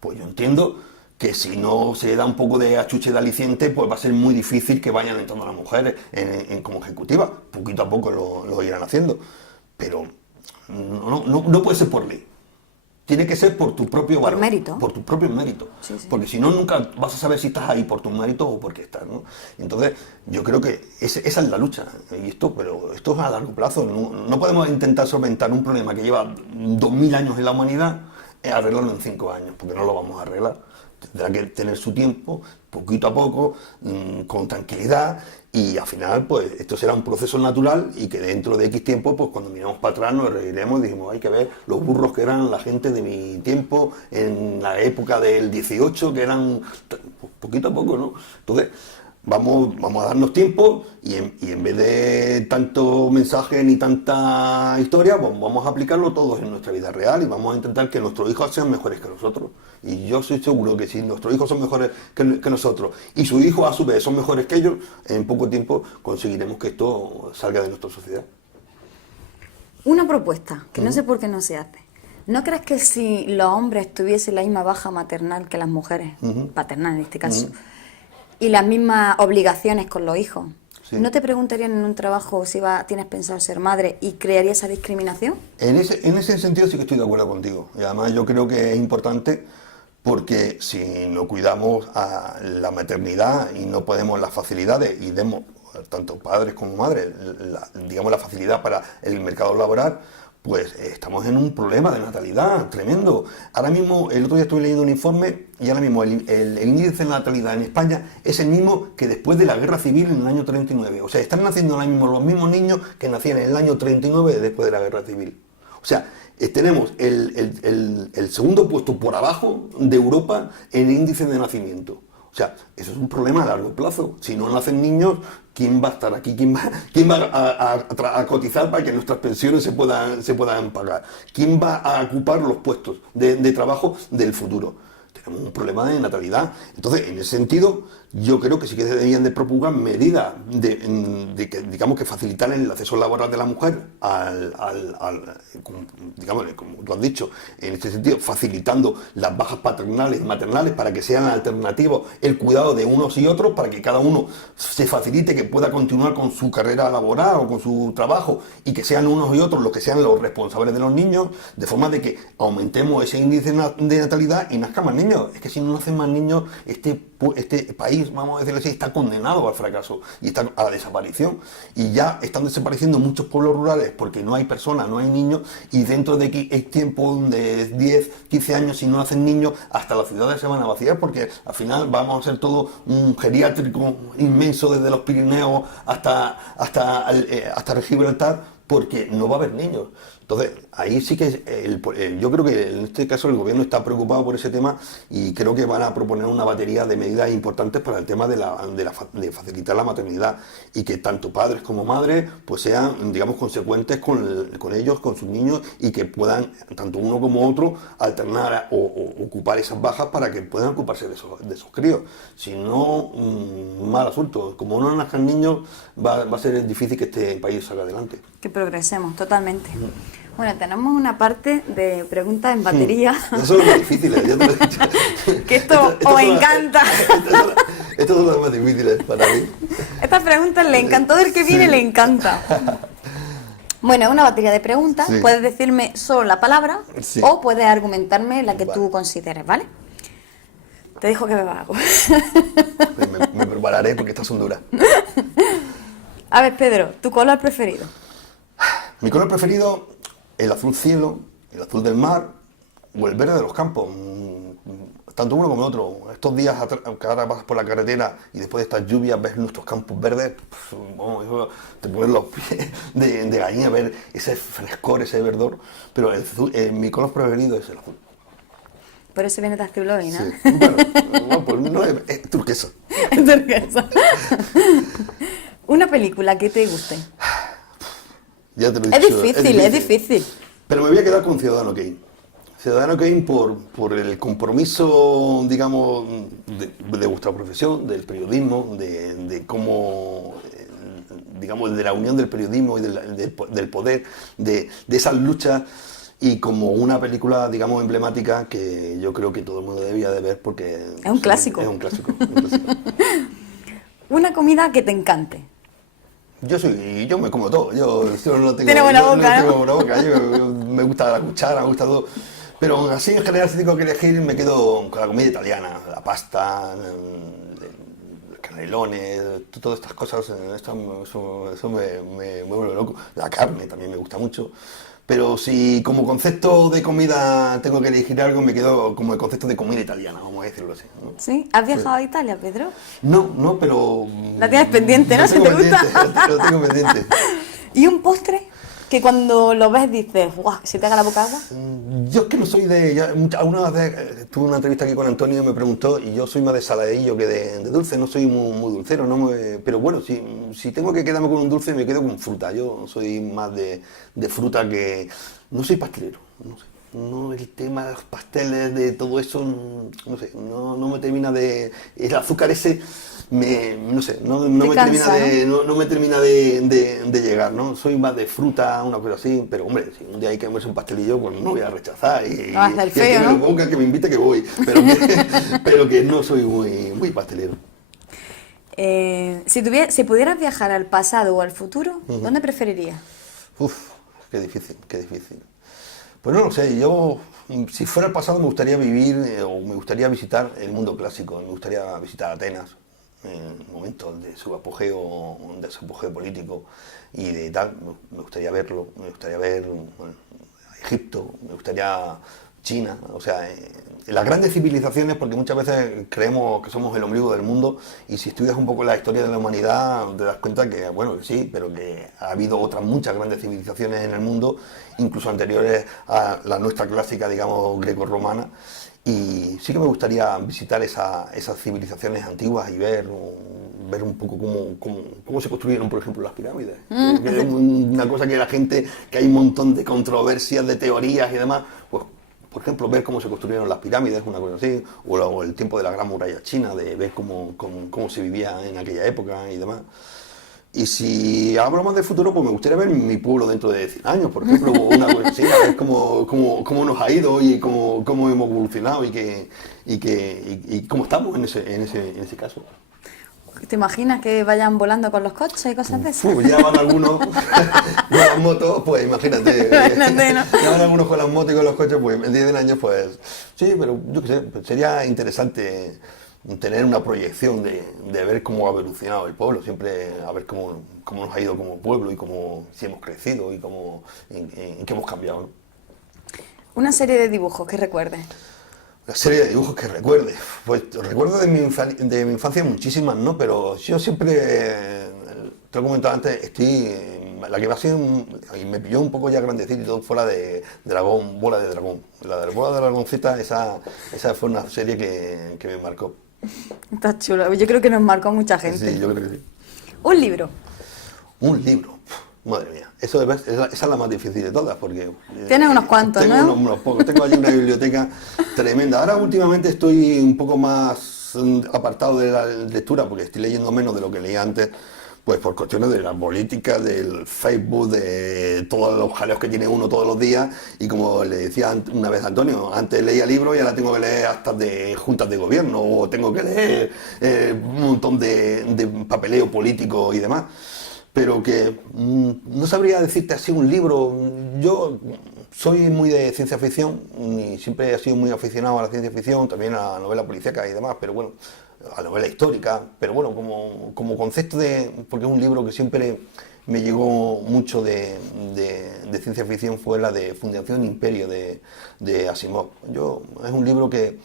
pues yo entiendo que si no se da un poco de achuche de aliciente, pues va a ser muy difícil que vayan entrando las mujeres como ejecutivas. Poquito a poco lo irán haciendo. Pero no puede ser por ley. Tiene que ser por tu propio valor. Por mérito. Por tu propio mérito. Sí, sí. Porque si no, nunca vas a saber si estás ahí por tu mérito o por qué estás, ¿no? Entonces, yo creo que esa es la lucha. Pero esto es a largo plazo. No podemos intentar solventar un problema que lleva 2000 años en la humanidad y arreglarlo en 5 años, porque no lo vamos a arreglar. Tendrá que tener su tiempo, poquito a poco, con tranquilidad, y al final, pues, esto será un proceso natural y que dentro de X tiempo, pues, cuando miremos para atrás nos reiremos y dijimos, hay que ver los burros que eran la gente de mi tiempo, en la época del 18, que eran, pues, poquito a poco, ¿no? Entonces, vamos a darnos tiempo y en vez de tanto mensaje ni tanta historia, pues vamos a aplicarlo todos en nuestra vida real y vamos a intentar que nuestros hijos sean mejores que nosotros. Y yo soy seguro que si nuestros hijos son mejores que nosotros y sus hijos a su vez son mejores que ellos, en poco tiempo conseguiremos que esto salga de nuestra sociedad. Una propuesta, que no sé por qué no se hace. ¿No crees que si los hombres tuviesen la misma baja maternal que las mujeres, paternal en este caso, y las mismas obligaciones con los hijos, sí, ¿no te preguntarían en un trabajo si tienes pensado ser madre y crearía esa discriminación? En ese sentido sí que estoy de acuerdo contigo. Y además yo creo que es importante porque si no cuidamos a la maternidad y no podemos las facilidades y demos, tanto padres como madres, digamos la facilidad para el mercado laboral, pues estamos en un problema de natalidad tremendo. Ahora mismo, el otro día estuve leyendo un informe y ahora mismo el índice de natalidad en España es el mismo que después de la Guerra Civil en el año 39. O sea, están naciendo ahora mismo los mismos niños que nacían en el año 39 después de la Guerra Civil. O sea, tenemos el segundo puesto por abajo de Europa en el índice de nacimiento. O sea, eso es un problema a largo plazo. Si no nacen niños, ¿quién va a estar aquí? ¿Quién va a cotizar para que nuestras pensiones se puedan pagar? ¿Quién va a ocupar los puestos de trabajo del futuro? Tenemos un problema de natalidad. Entonces, en ese sentido, yo creo que sí que deberían de propulgar medidas de que, digamos, que facilitar el acceso laboral de la mujer digamos, como tú has dicho, en este sentido, facilitando las bajas paternales y maternales para que sean alternativos el cuidado de unos y otros, para que cada uno se facilite que pueda continuar con su carrera laboral o con su trabajo y que sean unos y otros los que sean los responsables de los niños, de forma de que aumentemos ese índice de natalidad y nazcan más niños. Es que si no nacen más niños, este país, vamos a decirlo así, está condenado al fracaso y está a la desaparición. Y ya están desapareciendo muchos pueblos rurales porque no hay personas, no hay niños, y dentro de tiempo de 10, 15 años, si no nacen niños, hasta las ciudades se van a vaciar porque al final vamos a ser todo un geriátrico inmenso desde los Pirineos hasta Gibraltar, porque no va a haber niños. Entonces, ahí sí que yo creo que en este caso el gobierno está preocupado por ese tema y creo que van a proponer una batería de medidas importantes para el tema de facilitar la maternidad y que tanto padres como madres pues sean, digamos, consecuentes con ellos, con sus niños, y que puedan, tanto uno como otro, alternar o ocupar esas bajas para que puedan ocuparse de esos críos. Si no, mal asunto. Como no nazcan niños, va a ser difícil que este país salga adelante. Que progresemos, totalmente. Bueno, tenemos una parte de preguntas en batería. Eso son los más difíciles, ya te lo he dicho. Que esto os encanta. Estos son los más difíciles para mí. Estas preguntas le encantó del que viene, le encanta. Bueno, es una batería de preguntas. Sí. Puedes decirme solo la palabra, sí, o puedes argumentarme la que tú consideres, ¿vale? Te dejo que beba algo. Me prepararé porque estas son duras. A ver, Pedro, ¿tu color preferido? Mi color preferido, el azul cielo, el azul del mar o el verde de los campos, tanto uno como el otro. Estos días que ahora vas por la carretera y después de estas lluvias ves nuestros campos verdes, pues, vamos, eso te ponen los pies de gallina, ver ese frescor, ese verdor, pero mi color preferido es el azul. Por eso viene de azul hoy, ¿no? Sí. Bueno, no, pues no es turquesa. Turquesa. Una película que te guste. Ya te lo he dicho, Es difícil. Pero me voy a quedar con Ciudadano Kane. Ciudadano Kane por el compromiso, digamos, de vuestra profesión, del periodismo, de cómo, digamos, de la unión del periodismo y del poder, de esas luchas, y como una película, digamos, emblemática que yo creo que todo el mundo debía de ver porque... Es un clásico. Es un clásico. Un clásico. Una comida que te encante. Yo me como todo, yo no tengo, Tiene buena boca, no tengo buena boca, yo me gusta la cuchara, me gusta todo, pero así en general si tengo que elegir me quedo con la comida italiana, la pasta, los canelones, todas estas cosas, eso me vuelve loco, la carne también me gusta mucho. Pero si como concepto de comida tengo que elegir algo, me quedo como el concepto de comida italiana, vamos a decirlo así, ¿no? ¿Sí? ¿Has viajado a Italia, Pedro? No, pero... La tienes pendiente, ¿no? Si te gusta. Lo tengo pendiente. ¿Y un postre que cuando lo ves dices, guau, se te haga la boca agua? Yo es que no soy de... Alguna vez tuve una entrevista aquí con Antonio y me preguntó, y yo soy más de saladillo que de dulce, no soy muy dulcero, pero bueno, si tengo que quedarme con un dulce me quedo con fruta. Yo soy más de fruta que... No soy pastelero, no sé. No, el tema de los pasteles, de todo eso, no sé, no me termina de... El azúcar ese, no sé, no me termina de llegar, ¿no? Soy más de fruta, una cosa así, pero hombre, si un día hay que comerse un pastelillo, pues no voy a rechazar. Y el feo, que ¿no? me ponga, que me invite, que voy, pero que no soy muy pastelero. Si pudieras viajar al pasado o al futuro, ¿dónde preferirías? Uf, qué difícil, qué difícil. Pues no lo sé, yo si fuera el pasado me gustaría vivir o me gustaría visitar el mundo clásico, me gustaría visitar Atenas en momentos de su apogeo político y de tal, me gustaría verlo, me gustaría ver Egipto, me gustaría China, o sea, las grandes civilizaciones, porque muchas veces creemos que somos el ombligo del mundo y si estudias un poco la historia de la humanidad te das cuenta que, bueno, sí, pero que ha habido otras muchas grandes civilizaciones en el mundo, incluso anteriores a la nuestra clásica, digamos, greco-romana, y sí que me gustaría visitar esas civilizaciones antiguas y ver un poco cómo se construyeron, por ejemplo, las pirámides. Que es una cosa que hay un montón de controversias, de teorías y demás, pues por ejemplo, ver cómo se construyeron las pirámides, una cosa así, o el tiempo de la Gran Muralla China, de ver cómo se vivía en aquella época y demás. Y si hablo más del futuro, pues me gustaría ver mi pueblo dentro de 100 años, por ejemplo, una cosa así, a ver cómo nos ha ido y cómo hemos evolucionado y cómo estamos en ese caso. ¿Te imaginas que vayan volando con los coches y cosas de esas? Ya van algunos con las motos, pues imagínate. Ya van algunos con las motos y con los coches, pues en 10 años, pues sí, pero yo qué sé, pues sería interesante tener una proyección de ver cómo ha evolucionado el pueblo, siempre a ver cómo nos ha ido como pueblo y si hemos crecido y en qué hemos cambiado, ¿no? Una serie de dibujos que recuerdes. Una serie de dibujos que recuerde. Pues recuerdo de mi infancia muchísimas, ¿no? Pero yo siempre, te lo he comentado antes, la que va a ser, y me pilló un poco ya grandecito y todo, fue la de Dragón, Bola de Dragón. La de Bola de Dragoncita, esa fue una serie que me marcó. Está chulo. Yo creo que nos marcó a mucha gente. Sí, yo creo que sí. Un libro. Un libro. Madre mía, esa es la más difícil de todas, porque... Tienes unos cuantos, ¿no? Tengo unos pocos, tengo allí una biblioteca tremenda. Ahora últimamente estoy un poco más apartado de la lectura, porque estoy leyendo menos de lo que leía antes, pues por cuestiones de la política, del Facebook, de todos los jaleos que tiene uno todos los días, y como le decía una vez a Antonio, antes leía libros y ahora tengo que leer hasta de juntas de gobierno, o tengo que leer un montón de papeleo político y demás. Pero que no sabría decirte así un libro. Yo soy muy de ciencia ficción y siempre he sido muy aficionado a la ciencia ficción, también a la novela policíaca y demás, pero bueno, a la novela histórica, pero bueno, como concepto porque es un libro que siempre me llegó mucho de ciencia ficción fue la de Fundación Imperio de Asimov. Es un libro que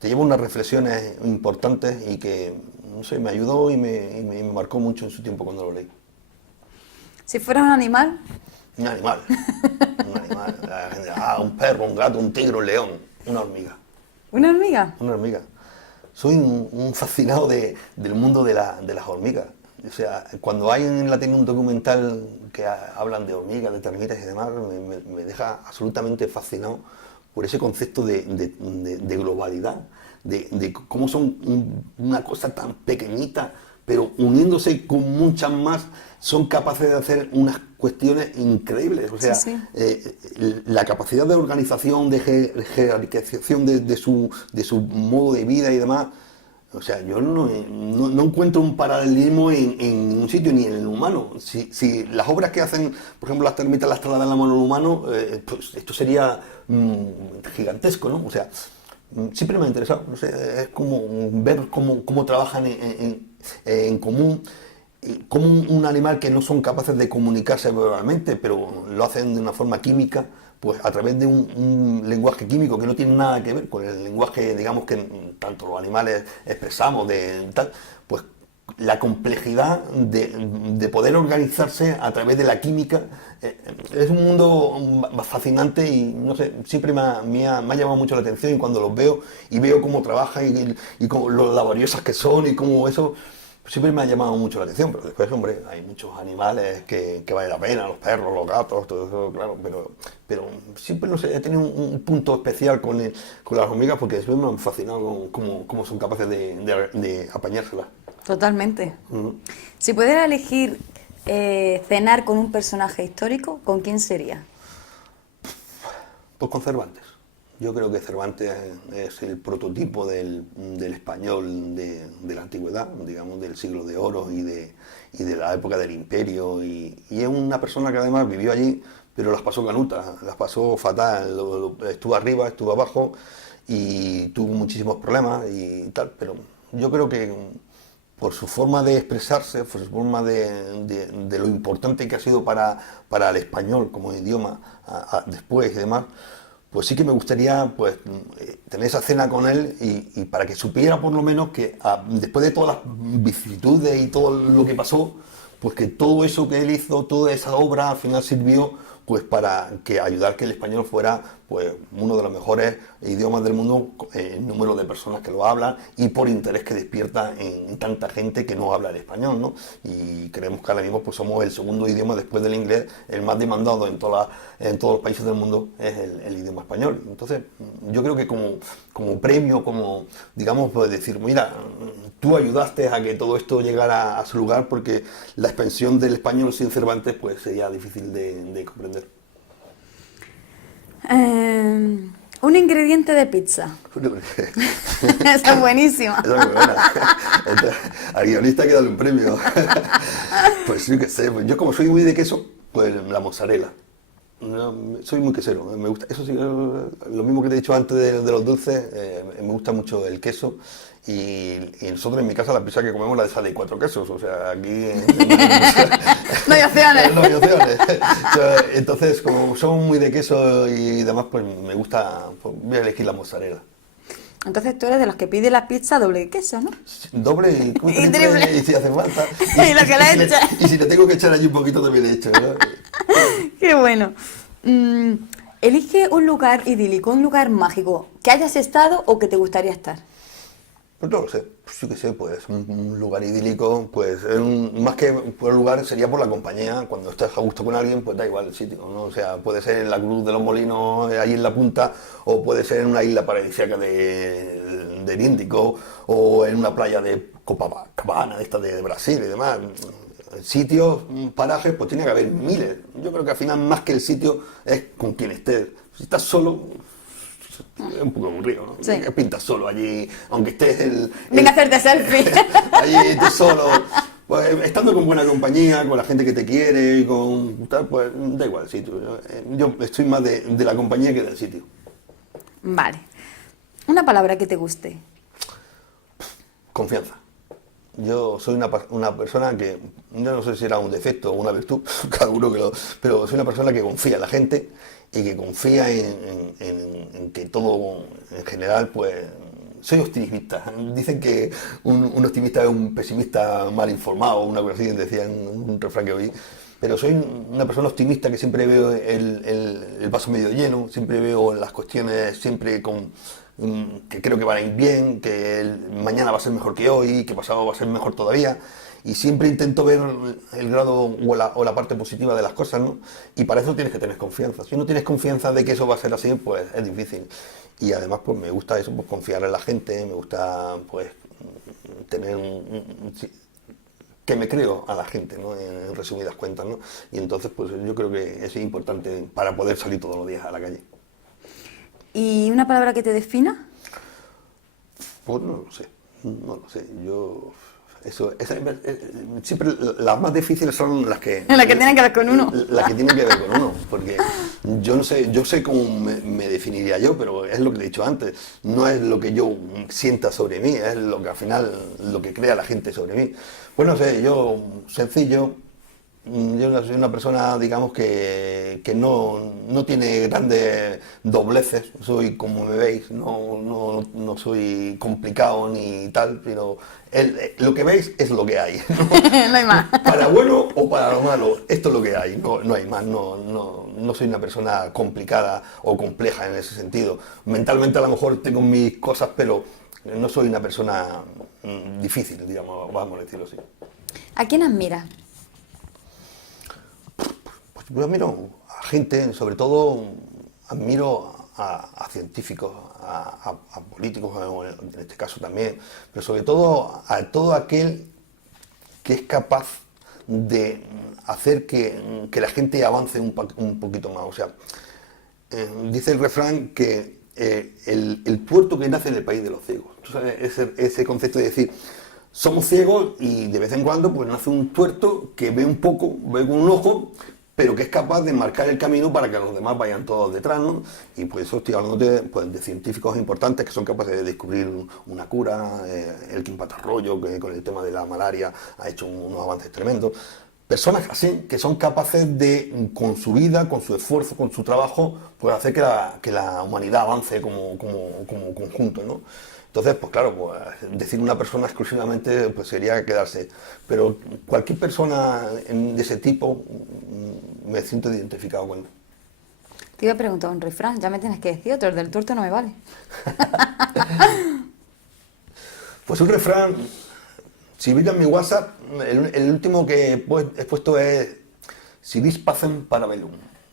te lleva unas reflexiones importantes y que, no sé, me ayudó y me marcó mucho en su tiempo cuando lo leí. Si fueras un animal. Un animal. Un animal. Un perro, un gato, un tigre, un león, una hormiga. ¿Una hormiga? Una hormiga. Soy un fascinado del mundo de las hormigas. O sea, cuando hay en la tele un documental que hablan de hormigas, de termitas y demás, me deja absolutamente fascinado por ese concepto de globalidad, de cómo son una cosa tan pequeñita, pero uniéndose con muchas más, son capaces de hacer unas cuestiones increíbles. O sea, sí. La capacidad de organización, de jerarquización de su modo de vida y demás. O sea, yo no encuentro un paralelismo en un sitio ni en el humano. Si las obras que hacen, por ejemplo, las termitas las trasladan a la mano del humano, pues esto sería gigantesco, ¿no? O sea, siempre me ha interesado. No sé, es como ver cómo trabajan en común, como un animal que no son capaces de comunicarse verbalmente, pero lo hacen de una forma química, pues a través de un lenguaje químico que no tiene nada que ver con el lenguaje, digamos, que tanto los animales expresamos, pues la complejidad de poder organizarse a través de la química es un mundo fascinante y, no sé, siempre me ha llamado mucho la atención, y cuando los veo y veo cómo trabajan y cómo lo laboriosas que son y cómo eso... Siempre me ha llamado mucho la atención, pero después, hombre, hay muchos animales que vale la pena, los perros, los gatos, todo eso, claro, pero siempre, no sé, he tenido un punto especial con las hormigas porque siempre me han fascinado cómo son capaces de apañárselas. Totalmente. Uh-huh. Si pudieras elegir cenar con un personaje histórico, ¿con quién sería? Pues con Cervantes. Yo creo que Cervantes es el prototipo del español de la antigüedad, digamos, del siglo de oro y de la época del imperio. Y es una persona que además vivió allí, pero las pasó canutas, las pasó fatal. Estuvo arriba, estuvo abajo y tuvo muchísimos problemas y tal. Pero yo creo que por su forma de expresarse, por su forma de lo importante que ha sido para el español como idioma después y demás, pues sí que me gustaría pues tener esa cena con él y para que supiera por lo menos que después de todas las vicisitudes y todo lo que pasó, pues que todo eso que él hizo, toda esa obra al final sirvió pues para ayudar que el español fuera pues uno de los mejores idiomas del mundo en número de personas que lo hablan y por interés que despierta en tanta gente que no habla el español, ¿no? Y creemos que ahora mismo pues somos el segundo idioma después del inglés, el más demandado en todos los países del mundo es el idioma español. Entonces yo creo que como premio, como digamos, pues decir, mira, tú ayudaste a que todo esto llegara a su lugar, porque la expansión del español sin Cervantes pues sería difícil de comprender. Un ingrediente de pizza. Esa es buenísima. Esa es muy buena. Entonces, al guionista hay que darle un premio. Pues sí, que sé. Yo como soy muy de queso, pues la mozzarella. No, soy muy quesero, me gusta. Eso sí, lo mismo que te he dicho antes de los dulces, me gusta mucho el queso. Y nosotros en mi casa la pizza que comemos la de 4 quesos, o sea, aquí no hay opciones. No hay opciones. O sea, entonces, como somos muy de queso y demás, pues me gusta, pues voy a elegir la mozzarella. Entonces tú eres de los que pide la pizza doble de queso, ¿no? Doble y triple. Y si hace falta. Y lo que le echa. Y si le tengo que echar allí un poquito también le echo, ¿no? Qué bueno. Elige un lugar idílico, un lugar mágico, que hayas estado o que te gustaría estar. Pues no lo sé, pues yo qué sé, pues un lugar idílico, pues más que por el lugar sería por la compañía. Cuando estás a gusto con alguien, pues da igual el sitio, ¿no? O sea, puede ser en la Cruz de los Molinos, ahí en la punta, o puede ser en una isla paradisíaca del Índico, o en una playa de Copacabana, esta de Brasil y demás. Sitios, parajes, pues tiene que haber miles. Yo creo que al final más que el sitio es con quien estés. Si estás solo, es un poco aburrido, ¿no? Sí. ¿Qué pintas solo allí, aunque estés Venga a hacerte selfie. allí tú solo? Pues estando con buena compañía, con la gente que te quiere y con tal, pues da igual el sitio. Yo estoy más de la compañía que del sitio. Vale. Una palabra que te guste. Confianza. Yo soy una persona que, yo no sé si era un defecto o una virtud, cada uno que lo... Pero soy una persona que confía en la gente y que confía en que todo, en general, pues... Soy optimista. Dicen que un optimista es un pesimista mal informado, una cosa así, decían un refrán que oí. Pero soy una persona optimista que siempre veo el vaso medio lleno, siempre veo las cuestiones siempre con que creo que van a ir bien, que mañana va a ser mejor que hoy, que pasado va a ser mejor todavía. Y siempre intento ver el grado o la parte positiva de las cosas, ¿no? Y para eso tienes que tener confianza. Si no tienes confianza de que eso va a ser así, pues es difícil. Y además, pues me gusta eso, pues confiar en la gente, me gusta, pues, tener sí, que me creo a la gente, ¿no? En resumidas cuentas, ¿no? Y entonces, pues yo creo que es importante para poder salir todos los días a la calle. ¿Y una palabra que te defina? Pues no lo sé, no lo sé. Yo siempre las más difíciles son las que La que tienen que ver con uno. las que tienen que ver con uno, porque yo no sé, yo sé cómo me definiría yo, pero es lo que le he dicho antes, no es lo que yo sienta sobre mí, es lo que al final lo que crea la gente sobre mí. Pues no sé, yo sencillo. Yo soy una persona, digamos, que no tiene grandes dobleces, soy como me veis, no soy complicado ni tal, sino lo que veis es lo que hay, ¿no? No hay más. Para bueno o para lo malo, esto es lo que hay, no hay más, no soy una persona complicada o compleja en ese sentido. Mentalmente a lo mejor tengo mis cosas, pero no soy una persona difícil, digamos, vamos a decirlo así. ¿A quién admiras? Yo admiro a gente, sobre todo admiro a científicos, a políticos, en este caso también, pero sobre todo a todo aquel que es capaz de hacer que la gente avance un poquito más. O sea, dice el refrán que el tuerto que nace en el país de los ciegos. ¿Tú sabes? Ese concepto de decir, somos ciegos y de vez en cuando pues nace un tuerto que ve un poco, ve con un ojo, pero que es capaz de marcar el camino para que los demás vayan todos detrás, ¿no? Y por eso estoy hablando de científicos importantes que son capaces de descubrir una cura, el Químpatarroyo, que con el tema de la malaria ha hecho unos avances tremendos. Personas así, que son capaces de, con su vida, con su esfuerzo, con su trabajo, pues hacer que la humanidad avance como conjunto, ¿no? Entonces, pues claro, pues, decir una persona exclusivamente pues sería quedarse. Pero cualquier persona de ese tipo me siento identificado con él. Te iba a preguntar un refrán, ya me tienes que decir otro, el del tuerto no me vale. Pues un refrán, si veis en mi WhatsApp, el último que he puesto es si vis pacem para bellum,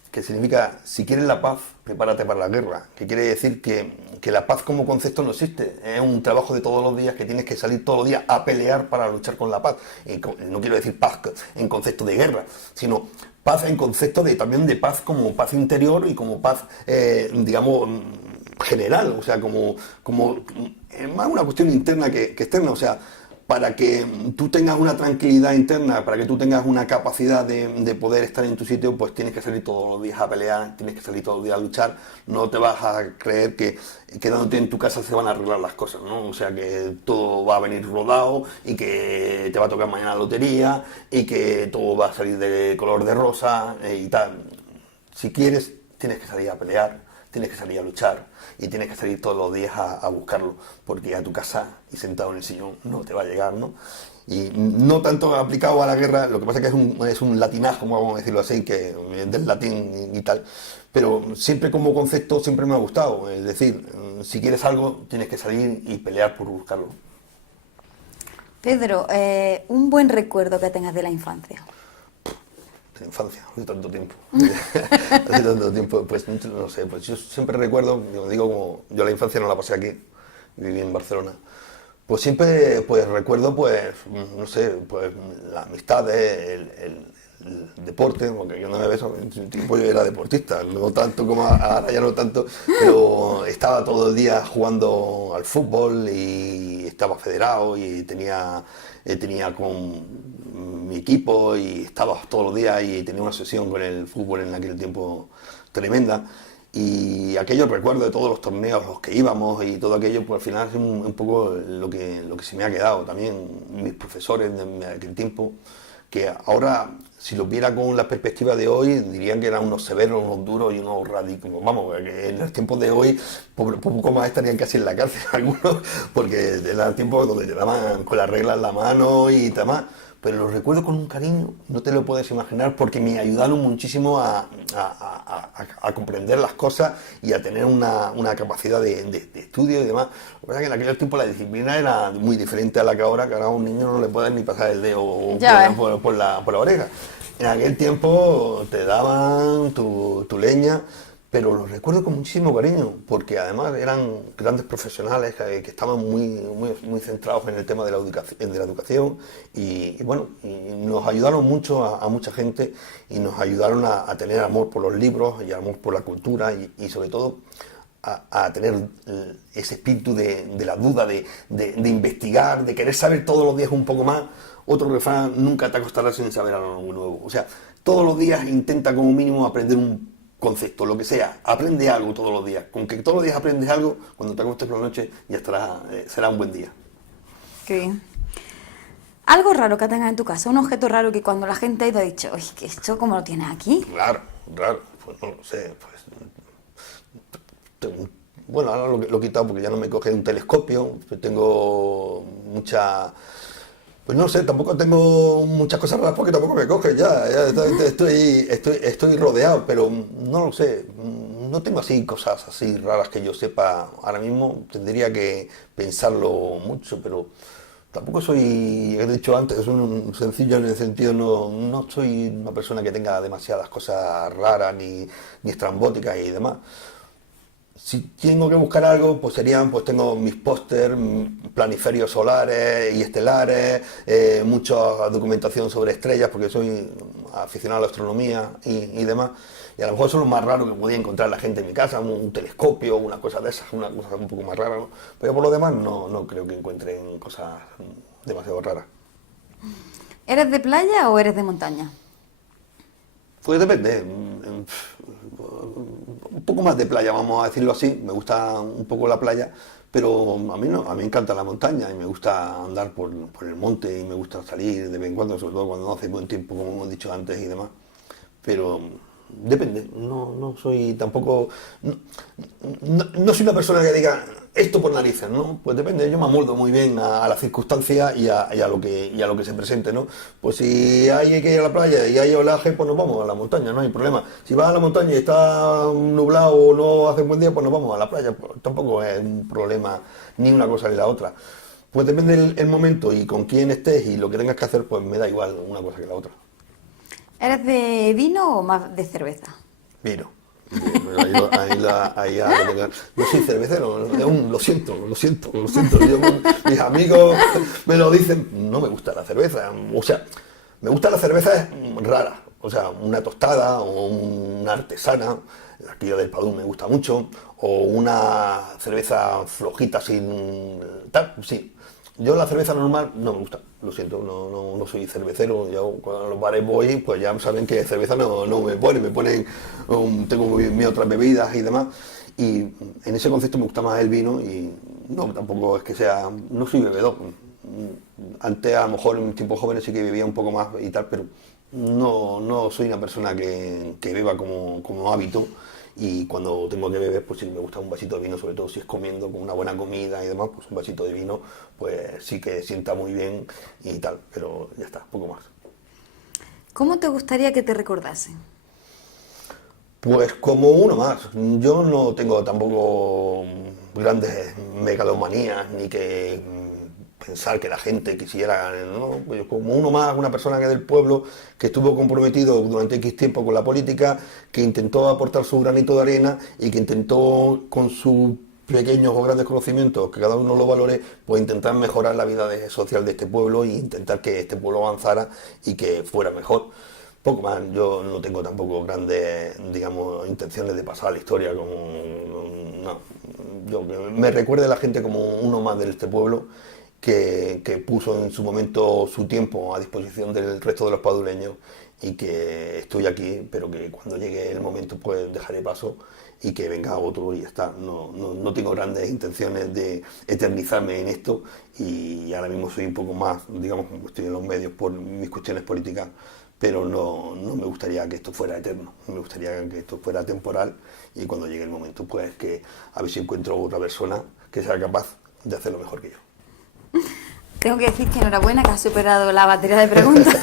que significa, si quieres la paz, prepárate para la guerra, que quiere decir que la paz como concepto no existe, es un trabajo de todos los días que tienes que salir todos los días a pelear para luchar con la paz. Y no quiero decir paz en concepto de guerra, sino paz en concepto también de paz como paz interior y como paz, digamos, general, o sea, como más una cuestión interna que externa, o sea, para que tú tengas una tranquilidad interna, para que tú tengas una capacidad de poder estar en tu sitio, pues tienes que salir todos los días a pelear, tienes que salir todos los días a luchar. No te vas a creer que quedándote en tu casa se van a arreglar las cosas, ¿no? O sea, que todo va a venir rodado y que te va a tocar mañana la lotería y que todo va a salir de color de rosa y tal. Si quieres, tienes que salir a pelear, tienes que salir a luchar y tienes que salir todos los días a buscarlo, porque a tu casa y sentado en el sillón no te va a llegar, ¿no? Y no tanto aplicado a la guerra, lo que pasa es que es un latinazo, vamos a decirlo así, que del latín y tal, pero siempre como concepto siempre me ha gustado, es decir, si quieres algo tienes que salir y pelear por buscarlo. Pedro, un buen recuerdo que tengas de la infancia. De infancia, hace tanto tiempo. Hace tanto tiempo, pues no sé, pues yo siempre recuerdo, digo, como yo la infancia no la pasé aquí, viví en Barcelona. Pues siempre pues recuerdo, pues, no sé, pues la amistad, el deporte, porque yo no me beso, en su tiempo yo era deportista, no tanto como ahora, ya no tanto, pero estaba todo el día jugando al fútbol y estaba federado y tenía con mi equipo y estaba todos los días y tenía una sesión con el fútbol en aquel tiempo tremenda. Y aquellos recuerdos de todos los torneos a los que íbamos y todo aquello, pues al final es un poco lo que se me ha quedado. También mis profesores de aquel tiempo, que ahora, si lo viera con la perspectiva de hoy, dirían que eran unos severos, unos duros y unos radicales. Vamos, que en los tiempos de hoy, poco más estarían casi en la cárcel algunos, porque eran tiempos donde llevaban con las reglas en la mano y demás. Pero los recuerdo con un cariño, no te lo puedes imaginar, porque me ayudaron muchísimo a comprender las cosas y a tener una capacidad de estudio y demás. La verdad que en aquel tiempo la disciplina era muy diferente a la que ahora a un niño no le puedes ni pasar el dedo por la oreja. En aquel tiempo te daban tu leña, pero los recuerdo con muchísimo cariño, porque además eran grandes profesionales que estaban muy centrados en el tema de la educación y bueno, y nos ayudaron mucho a mucha gente y nos ayudaron a tener amor por los libros y amor por la cultura y sobre todo a tener ese espíritu de la duda, de investigar, de querer saber todos los días un poco más. Otro refrán: nunca te acostarás sin saber algo nuevo. O sea, todos los días intenta como mínimo aprender un concepto, lo que sea, aprende algo todos los días. Con que todos los días aprendes algo, cuando te acuestes por la noche ya será un buen día. Qué bien. Algo raro que tengas en tu casa, un objeto raro que cuando la gente ha ido ha dicho, oye, ¿que esto cómo lo tienes aquí? Raro, pues no lo sé. Bueno, ahora lo he quitado porque ya no me coge un telescopio, tengo mucha... Pues no sé, tampoco tengo muchas cosas raras porque tampoco me coge ya estoy rodeado, pero no lo sé, no tengo así cosas así raras que yo sepa ahora mismo, tendría que pensarlo mucho, pero tampoco soy, he dicho antes, es un sencillo en el sentido, no soy una persona que tenga demasiadas cosas raras ni estrambóticas y demás. Si tengo que buscar algo, pues tengo mis póster, planiferios solares y estelares, mucha documentación sobre estrellas, porque soy aficionado a la astronomía y demás. Y a lo mejor eso es lo más raro que podía encontrar la gente en mi casa, un telescopio, una cosa de esas, una cosa un poco más rara, ¿no? Pero por lo demás no creo que encuentren cosas demasiado raras. ¿Eres de playa o eres de montaña? Pues depende. Un poco más de playa, vamos a decirlo así. Me gusta un poco la playa, pero a mí no, a mí me encanta la montaña y me gusta andar por el monte y me gusta salir de vez en cuando, sobre todo cuando no hace buen tiempo, como hemos dicho antes y demás. Pero depende, no soy tampoco... No soy una persona que diga esto por narices, ¿no? Pues depende, yo me amoldo muy bien a las circunstancias y a lo que se presente, ¿no? Pues si hay que ir a la playa y hay oleaje, pues nos vamos a la montaña, no hay problema. Si vas a la montaña y está nublado o no hace un buen día, pues nos vamos a la playa. Pues tampoco es un problema ni una cosa ni la otra. Pues depende el momento y con quién estés y lo que tengas que hacer, pues me da igual una cosa que la otra. ¿Eres de vino o más de cerveza? Vino. No soy cervecero, lo siento. Mis amigos me lo dicen, no me gusta la cerveza. O sea, me gusta la cerveza rara. O sea, una tostada o una artesana, la Cría del Padún me gusta mucho, o una cerveza flojita sin tal, sí. Yo la cerveza normal no me gusta, lo siento, no soy cervecero. Yo cuando a los bares voy, pues ya saben que cerveza no me ponen, tengo mis otras bebidas y demás. Y en ese concepto me gusta más el vino y no, tampoco es que sea, no soy bebedor. Antes a lo mejor en mis tiempos jóvenes sí que bebía un poco más y tal, pero no soy una persona que beba como hábito. Y cuando tengo que beber, pues sí me gusta un vasito de vino, sobre todo si es comiendo con una buena comida y demás, pues un vasito de vino, pues sí que sienta muy bien y tal, pero ya está, poco más. ¿Cómo te gustaría que te recordasen? Pues como uno más. Yo no tengo tampoco grandes megalomanías ni que pensar que la gente quisiera, ¿no? Pues como uno más, una persona que del pueblo, que estuvo comprometido durante X tiempo con la política, que intentó aportar su granito de arena y que intentó con sus pequeños o grandes conocimientos, que cada uno lo valore, pues intentar mejorar la vida social de este pueblo e intentar que este pueblo avanzara y que fuera mejor. Poco más, yo no tengo tampoco grandes, digamos, intenciones de pasar a la historia como... No, yo que me recuerde la gente como uno más de este pueblo que puso en su momento su tiempo a disposición del resto de los padureños y que estoy aquí, pero que cuando llegue el momento pues dejaré paso y que venga otro y ya está. No tengo grandes intenciones de eternizarme en esto y ahora mismo soy un poco más, digamos, como estoy en los medios por mis cuestiones políticas, pero no me gustaría que esto fuera eterno, me gustaría que esto fuera temporal y cuando llegue el momento pues que a ver si encuentro otra persona que sea capaz de hacerlo mejor que yo. Tengo que decir que enhorabuena, que has superado la batería de preguntas,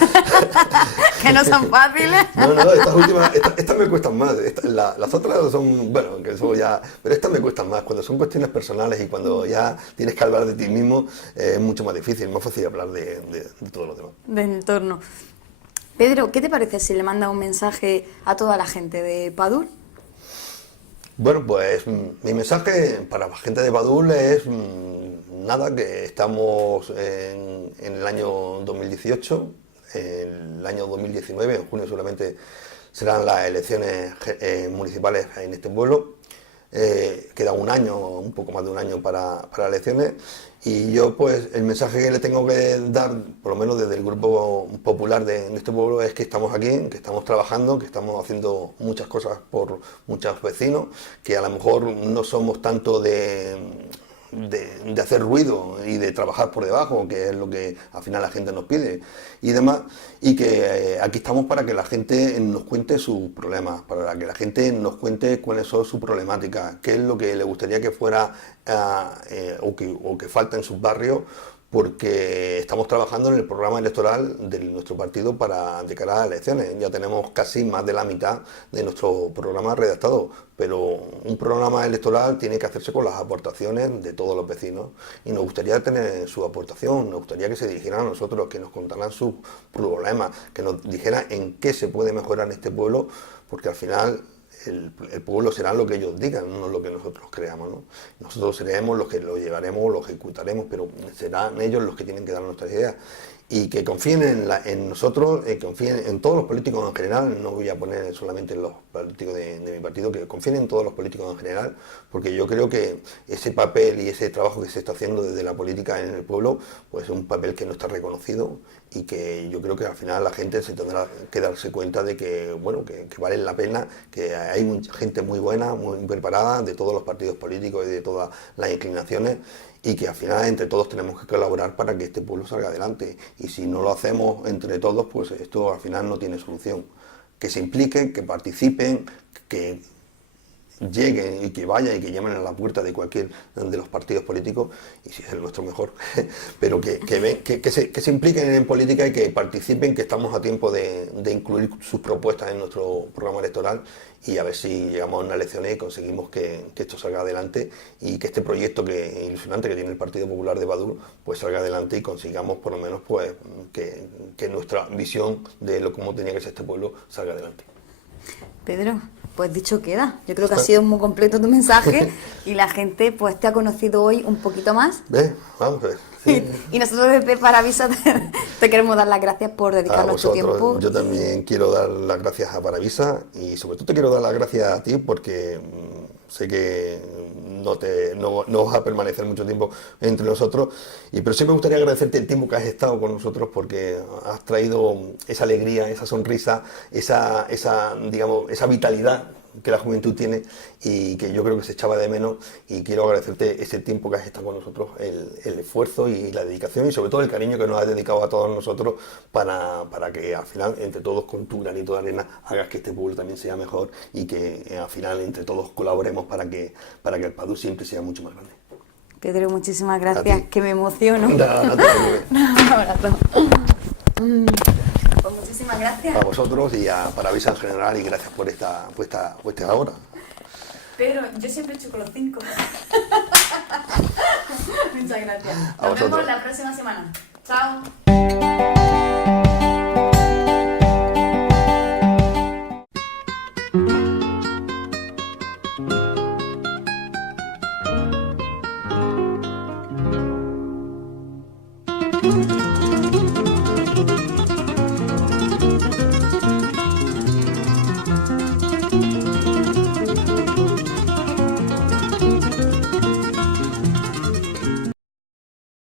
que no son fáciles. No, estas últimas, estas me cuestan más. Las otras son, bueno, que eso ya, pero estas me cuestan más. Cuando son cuestiones personales y cuando ya tienes que hablar de ti mismo, es mucho más difícil, más fácil hablar de todo lo demás. Del entorno. Pedro, ¿qué te parece si le mandas un mensaje a toda la gente de Padul? Bueno, pues mi mensaje para la gente de Padul es nada, que estamos en el año 2018, en el año 2019, en junio solamente serán las elecciones municipales en este pueblo. Queda un año, un poco más de un año para las elecciones y yo pues el mensaje que le tengo que dar, por lo menos desde el grupo popular de este pueblo, es que estamos aquí, que estamos trabajando, que estamos haciendo muchas cosas por muchos vecinos, que a lo mejor no somos tanto de hacer ruido y de trabajar por debajo, que es lo que al final la gente nos pide y demás, y que aquí estamos para que la gente nos cuente sus problemas, para que la gente nos cuente cuáles son sus problemáticas, qué es lo que le gustaría que fuera o que falta en sus barrios, porque estamos trabajando en el programa electoral de nuestro partido de cara a las elecciones. Ya tenemos casi más de la mitad de nuestro programa redactado, pero un programa electoral tiene que hacerse con las aportaciones de todos los vecinos y nos gustaría tener su aportación, nos gustaría que se dirigieran a nosotros, que nos contaran sus problemas, que nos dijeran en qué se puede mejorar en este pueblo, porque al final el pueblo será lo que ellos digan, no lo que nosotros creamos, ¿no? Nosotros seremos los que lo llevaremos, lo ejecutaremos, pero serán ellos los que tienen que dar nuestras ideas. Y que confíen en nosotros, confíen en todos los políticos en general, no voy a poner solamente en los políticos de mi partido, que confíen en todos los políticos en general, porque yo creo que ese papel y ese trabajo que se está haciendo desde la política en el pueblo, pues es un papel que no está reconocido y que yo creo que al final la gente se tendrá que darse cuenta de que, bueno, que vale la pena, que hay gente muy buena, muy preparada, de todos los partidos políticos y de todas las inclinaciones, y que al final entre todos tenemos que colaborar para que este pueblo salga adelante. Y si no lo hacemos entre todos, pues esto al final no tiene solución. Que se impliquen, que participen, que lleguen y que vayan y que llamen a la puerta de cualquier de los partidos políticos, y si es el nuestro mejor, pero que se impliquen en política y que participen, que estamos a tiempo de incluir sus propuestas en nuestro programa electoral y a ver si llegamos a unas elecciones y conseguimos que esto salga adelante y que este proyecto ilusionante que tiene el Partido Popular de Padul pues salga adelante y consigamos por lo menos pues que nuestra visión de cómo tenía que ser este pueblo salga adelante. Pedro, pues dicho queda. Yo creo que ha sido muy completo tu mensaje y la gente pues te ha conocido hoy un poquito más. Vamos a ver. Sí. Y nosotros desde Paravisa te queremos dar las gracias por dedicarnos tu tiempo. Yo también quiero dar las gracias a Paravisa y sobre todo te quiero dar las gracias a ti porque sé que no vas a permanecer mucho tiempo entre nosotros, pero sí me gustaría agradecerte el tiempo que has estado con nosotros porque has traído esa alegría, esa sonrisa, esa vitalidad que la juventud tiene y que yo creo que se echaba de menos, y quiero agradecerte ese tiempo que has estado con nosotros, el esfuerzo y la dedicación y sobre todo el cariño que nos has dedicado a todos nosotros para que al final entre todos con tu granito de arena hagas que este pueblo también sea mejor y que al final entre todos colaboremos para que el Padul siempre sea mucho más grande. Pedro, muchísimas gracias, que me emociono. No Un abrazo. Pues muchísimas gracias. A vosotros y a Paravisa en general y gracias por esta hora. Pedro, yo siempre he hecho con los 5. Muchas gracias. Nos vemos la próxima semana. Chao.